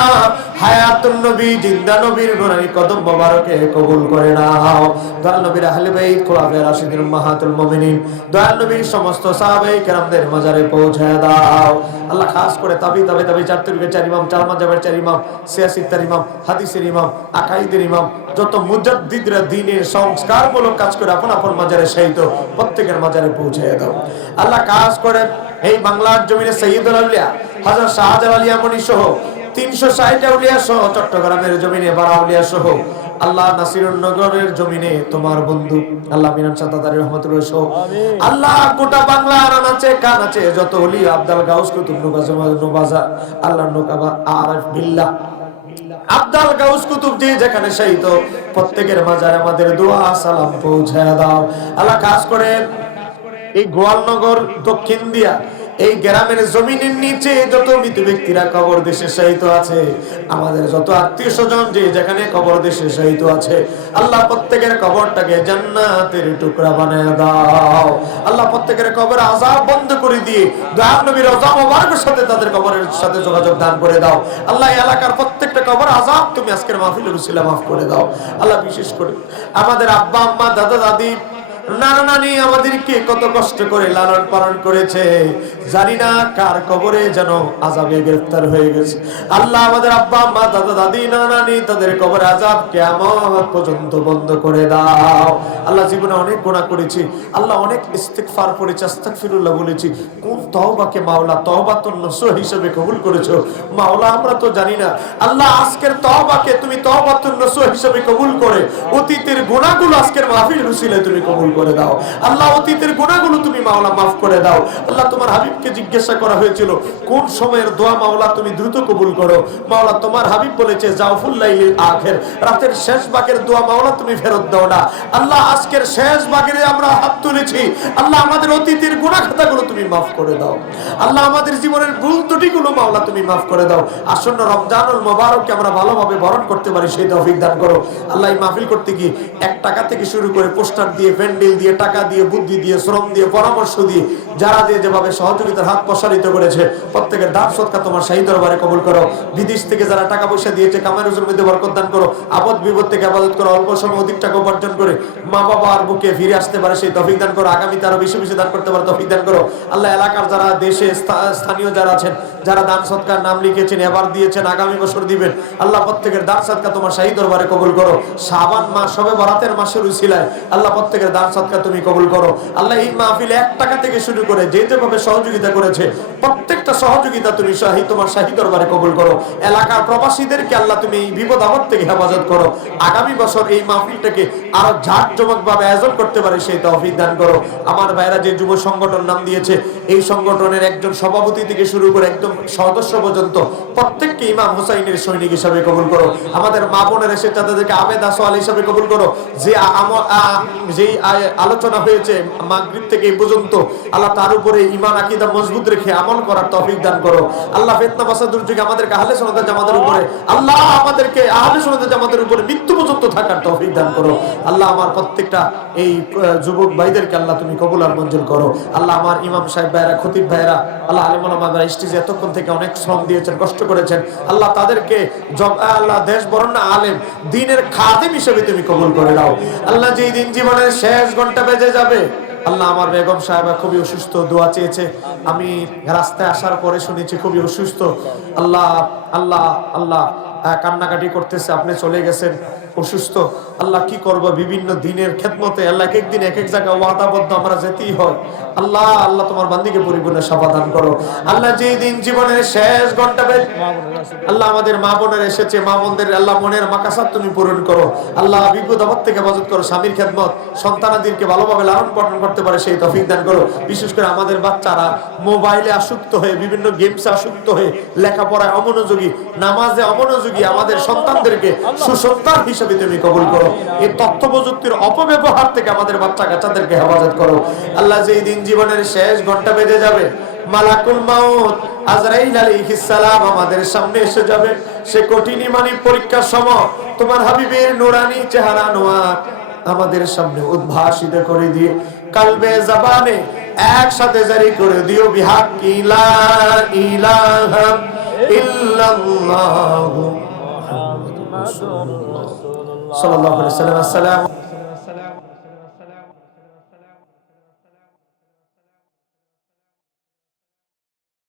হায়াতুন নবী জিন্দা নবীর নুরানি কদম মোবারকে কবুল করে নাও। দয়াল নবীর আহলে বাইত খোলাফায়ে রাশিদিন উম্মাহাতুল মুমিনিন দয়াল নবীর সমস্ত সাহাবায়ে কেরামদের মাজারে পৌঁছায় দাও। আল্লাহ খাস করে তাবি 4 তরিকার 4 ইমাম, 4 মাযহাবের 4 ইমাম, সিয়াসিত্তার ইমাম, হাদিসের ইমাম, আকাইদের ইমাম, যত মুজাদ্দিদরা দ্বীনের সংস্কারমূলক কাজ করে আপন আপন মাজারে শায়িত প্রত্যেকের মাজারে পৌঁছায় দাও। আল্লাহ খাস করে এই বাংলার জমিনে সাইয়্যিদুল আউলিয়া হযরত শাহজালাল ইয়ামানি সহ 360 আউলিয়া সহ চট্টগ্রামের জমিনে বারা আউলিয়া সহ আল্লাহ নাসিরুন নগরের জমিনে তোমার বন্ধু আল্লাহ মিনান সাদাতারি রহমাতুল্লাহ সহ আল্লাহ গোটা বাংলার আনাচে কানাচে যত ওলি আব্দুল গাউস কুতুব নুবাজা আল্লাহ নুকাবা আরিফ বিল্লাহ আব্দুল গাউস কুতুব যে যেখানে শায়িত প্রত্যেকের মাজারে আমাদের দোয়া সালাম পৌঁছায় দাও। আল্লাহ খাস করে এই গোয়ালনগর দক্ষিণ দিয়া এই গ্রামের জমিনের নিচে যত মৃত ব্যক্তিরা কবর দেশে শায়িত আছে, আমাদের যত আত্মীয় স্বজন যে যেখানে কবর দেশে শায়িত আছে, আল্লাহ প্রত্যেকের কবরটাকে জান্নাতের টুকরা বানায় দাও। আল্লাহ প্রত্যেকের কবর আযাব বন্ধ করে দিয়ে দয়াল নবীর রওজা মোবারকের সাথে তাদের কবরের সাথে যোগাযোগ দান করে দাও। আল্লাহ এই এলাকার প্রত্যেকটা কবর আযাব তুমি আজকের মাহফিলের উসিলা মাফ করে দাও। আল্লাহ বিশেষ করে আমাদের আব্বা আম্মা দাদা দাদি নানা নানি আমাদেরকে কত কষ্ট করে লালন পালন করেছে, জানি না কার কবরে যেন আযাবে গ্রেফতার হয়ে গেছে। আল্লাহ আমাদের আব্বা আম্মা দাদা দাদি নানা নানি তাদের কবরে আযাব কিয়ামত পর্যন্ত বন্ধ করে দাও। আল্লাহ জীবনে অনেক গুনাহ করেছি, আল্লাহ অনেক ইস্তিগফার করেছি, আস্তাগফিরুল্লাহ বলেছি, কোন তওবাকে মাওলা তওবাতুন নসুহ হিসেবে কবুল করেছো মাওলা আমরা তো জানি না। আল্লাহ আজকের তওবাকে তুমি তওবাতুন নসুহ হিসেবে কবুল করে অতীতের গুনাহগুলো আজকের মাহফিলের উসিলায় তুমি কবুল করে দাও। আল্লাহ অতীতের গুনাহগুলো তুমি মাওলা মাফ করে দাও। আল্লাহ তোমার হাবিবকে জিজ্ঞাসা করা হয়েছিল কোন সময়ের দোয়া মাওলা তুমি দ্রুত কবুল করো, মাওলা তোমার হাবিব বলেছে জাওফুল লাইলিল আখির, রাতের শেষ ভাগের দোয়া মাওলা তুমি ফেরত দাও না। আল্লাহ আজকের শেষ ভাগের আমরা হাত তুলেছি, আল্লাহ আমাদের অতীতের গুনাহ খাতাগুলো তুমি মাফ করে দাও। আল্লাহ আমাদের জীবনের ভুল ত্রুটিগুলো মাওলা তুমি মাফ করে দাও। আসন্ন রমজানুল মুবারককে আমরা ভালোভাবে বরণ করতে পারি সেই তৌফিক দান করো। আল্লাহ এই মাহফিল করতে গিয়ে 1 টাকা থেকে শুরু করে পোস্টার দিয়ে, প্যান্ডেল দিয়ে, টাকা দিয়ে, বুদ্ধি দিয়ে, শ্রম দিয়ে, পরামর্শ দিয়ে, যারা দিয়ে যেভাবে সহযোগিতা সহযোগিতার হাত প্রসারিত করেছে, প্রত্যেকের দান সদকা তোমার শাহী দরবারে কবুল করো। বিদেশ থেকে যারা টাকা পয়সা দিয়েছে, কামাই রুজির মধ্যে বরকত দান করো। আপদ বিপদ থেকে হেফাজত করো। অল্প সময় অধিক টাকা উপার্জন করে মা বাবার বুকে ফিরে আসতে পারে সেই তৌফিক দান করো। আগামীতে আরো বেশি বেশি দান করতে পারে তৌফিক দান করো। আল্লাহ এলাকার যারা দেশে স্থানীয় যারা আছেন, যারা দান সদকার নাম লিখেছেন, এবার দিয়েছেন, আগামী বছর দিবেন, আল্লাহ প্রত্যেকের দান সদকা তোমার শাহী দরবারে কবুল করো। শাবান মাস, শবে বরাতের মাসের উসিলায় আল্লাহ প্রত্যেকের দান সদকা তুমি কবুল করো। আল্লাহ এই মাহফিলে 1 টাকা থেকে শুরু করে যে যেভাবে সহযোগিতা করেছে, প্রত্যেকটা সহযোগিতা তুমি তোমার শাহী দরবারে কবুল করো। এলাকার প্রবাসীদেরকে আল্লাহ তুমি এই বিপদ আপদ থেকে হেফাজত করো। আগামী বছর এই মাহফিলটাকে আরো জাঁকজমক ভাবে আয়োজন করতে পারে সেই তৌফিক দান করো। আমার ভাইরা যে যুব সংগঠন নাম দিয়েছে, এই সংগঠনের একজন সভাপতি থেকে শুরু করে একদম সদস্য পর্যন্ত প্রত্যেককে ইমাম হুসাইনের সৈনিক হিসাবে কবুল করো। আমাদের মা বোনের এসে তাদেরকে আবেদা সোয়াল হিসাবে কবুল করো। যে আলোচনা হয়েছে মাগরিব থেকে এই পর্যন্ত, আল্লাহ তার উপরে ঈমান আকীদা মজবুত রেখে আমল করার তৌফিক দান করো। আল্লাহ ফিতনা ফাসাদের যুগে আমাদেরকে আহলে সুন্নাত জামাতের উপরে, আল্লাহ আমাদেরকে আহলে সুন্নাত জামাতের উপরে মৃত্যু পর্যন্ত থাকার তৌফিক দান করো। আল্লাহ আমার প্রত্যেকটা এই যুবক ভাইদেরকে আল্লাহ তুমি কবুল আর মঞ্জুর করো। আল্লাহ আমার ইমাম সাহেব ভাইরা, খতিব ভাইরা, আল্লাহ আলেম ওলামা ভাইরা স্টেজে এতক্ষণ থেকে অনেক শ্রম দিয়েছেন, কষ্ট করেছেন, আল্লাহ তাদেরকে আল্লাহ দেশ বরণ্য আলেম দ্বীনের খাদেম হিসেবে তুমি কবুল করে দাও। আল্লাহ যেই দিন জীবনের শেষ ঘন্টা বেজে যাবে, আল্লাহ আমার বেগম সাহেবা খুবই অসুস্থ, দোয়া চেয়েছে, আমি রাস্তায় আসার পরে শুনেছি খুবই অসুস্থ। আল্লাহ আল্লাহ আল্লাহ কান্নাকাটি করতেছে, আপনি চলে গেছেন অসুস্থ। আল্লাহ কি করব, বিভিন্ন দিনের খেদমতে আল্লাহ এক দিন এক এক জায়গায় ওয়াদাবদ্ধ আমরা যেতেই হয়। আল্লাহ আল্লাহ তোমার বান্দিকে পরিপূর্ণ সেবা দান করো। আল্লাহ যেই দিন জীবনের শেষ ঘন্টা আল্লাহ আমাদের মা বোনের এসেছে, মা বোনদের আল্লাহ মনের মাকাসাত তুমি পূরণ করো। আল্লাহ বিপদ আপদ থেকে হেফাজত করো। স্বামীর খেদমত, সন্তানাদিকে ভালোভাবে লালন পালন করতে পারে সেই তৌফিক দান করো। বিশেষ করে আমাদের বাচ্চারা মোবাইলে আসক্ত হয়ে, বিভিন্ন গেমসে আসক্ত হয়ে, লেখাপড়ায় অমনোযোগী, নামাজে অমনোযোগী আমাদের সন্তানদেরকে সুসন্তান হিসেবে তুমি কবুল করো। এই তথ্য প্রযুক্তির অপব্যবহার থেকে আমাদের বাচ্চা কাচ্চাদেরকে হেফাজত করো। আল্লাহ যেই দিন জীবনের শেষ ঘন্টা বেজে যাবে, মালাকুল মাউত আজরাইল আলাইহিস সালাম আমাদের সামনে এসে যাবে, সে কঠিন ঈমানি পরীক্ষার সময় তোমার হাবিবের নূরানি চেহারা নোয়ার আমাদের সামনে উদ্ভাসিত করে দিয়ে কালবে জবানে একসাথে জারি করে দিও, বিহাক্কি লা ইলাহা ইল্লাল্লাহু মুহাম্মাদুর রাসূলুল্লাহ সাল্লাল্লাহু আলাইহি ওয়াসাল্লাম। আসসালামু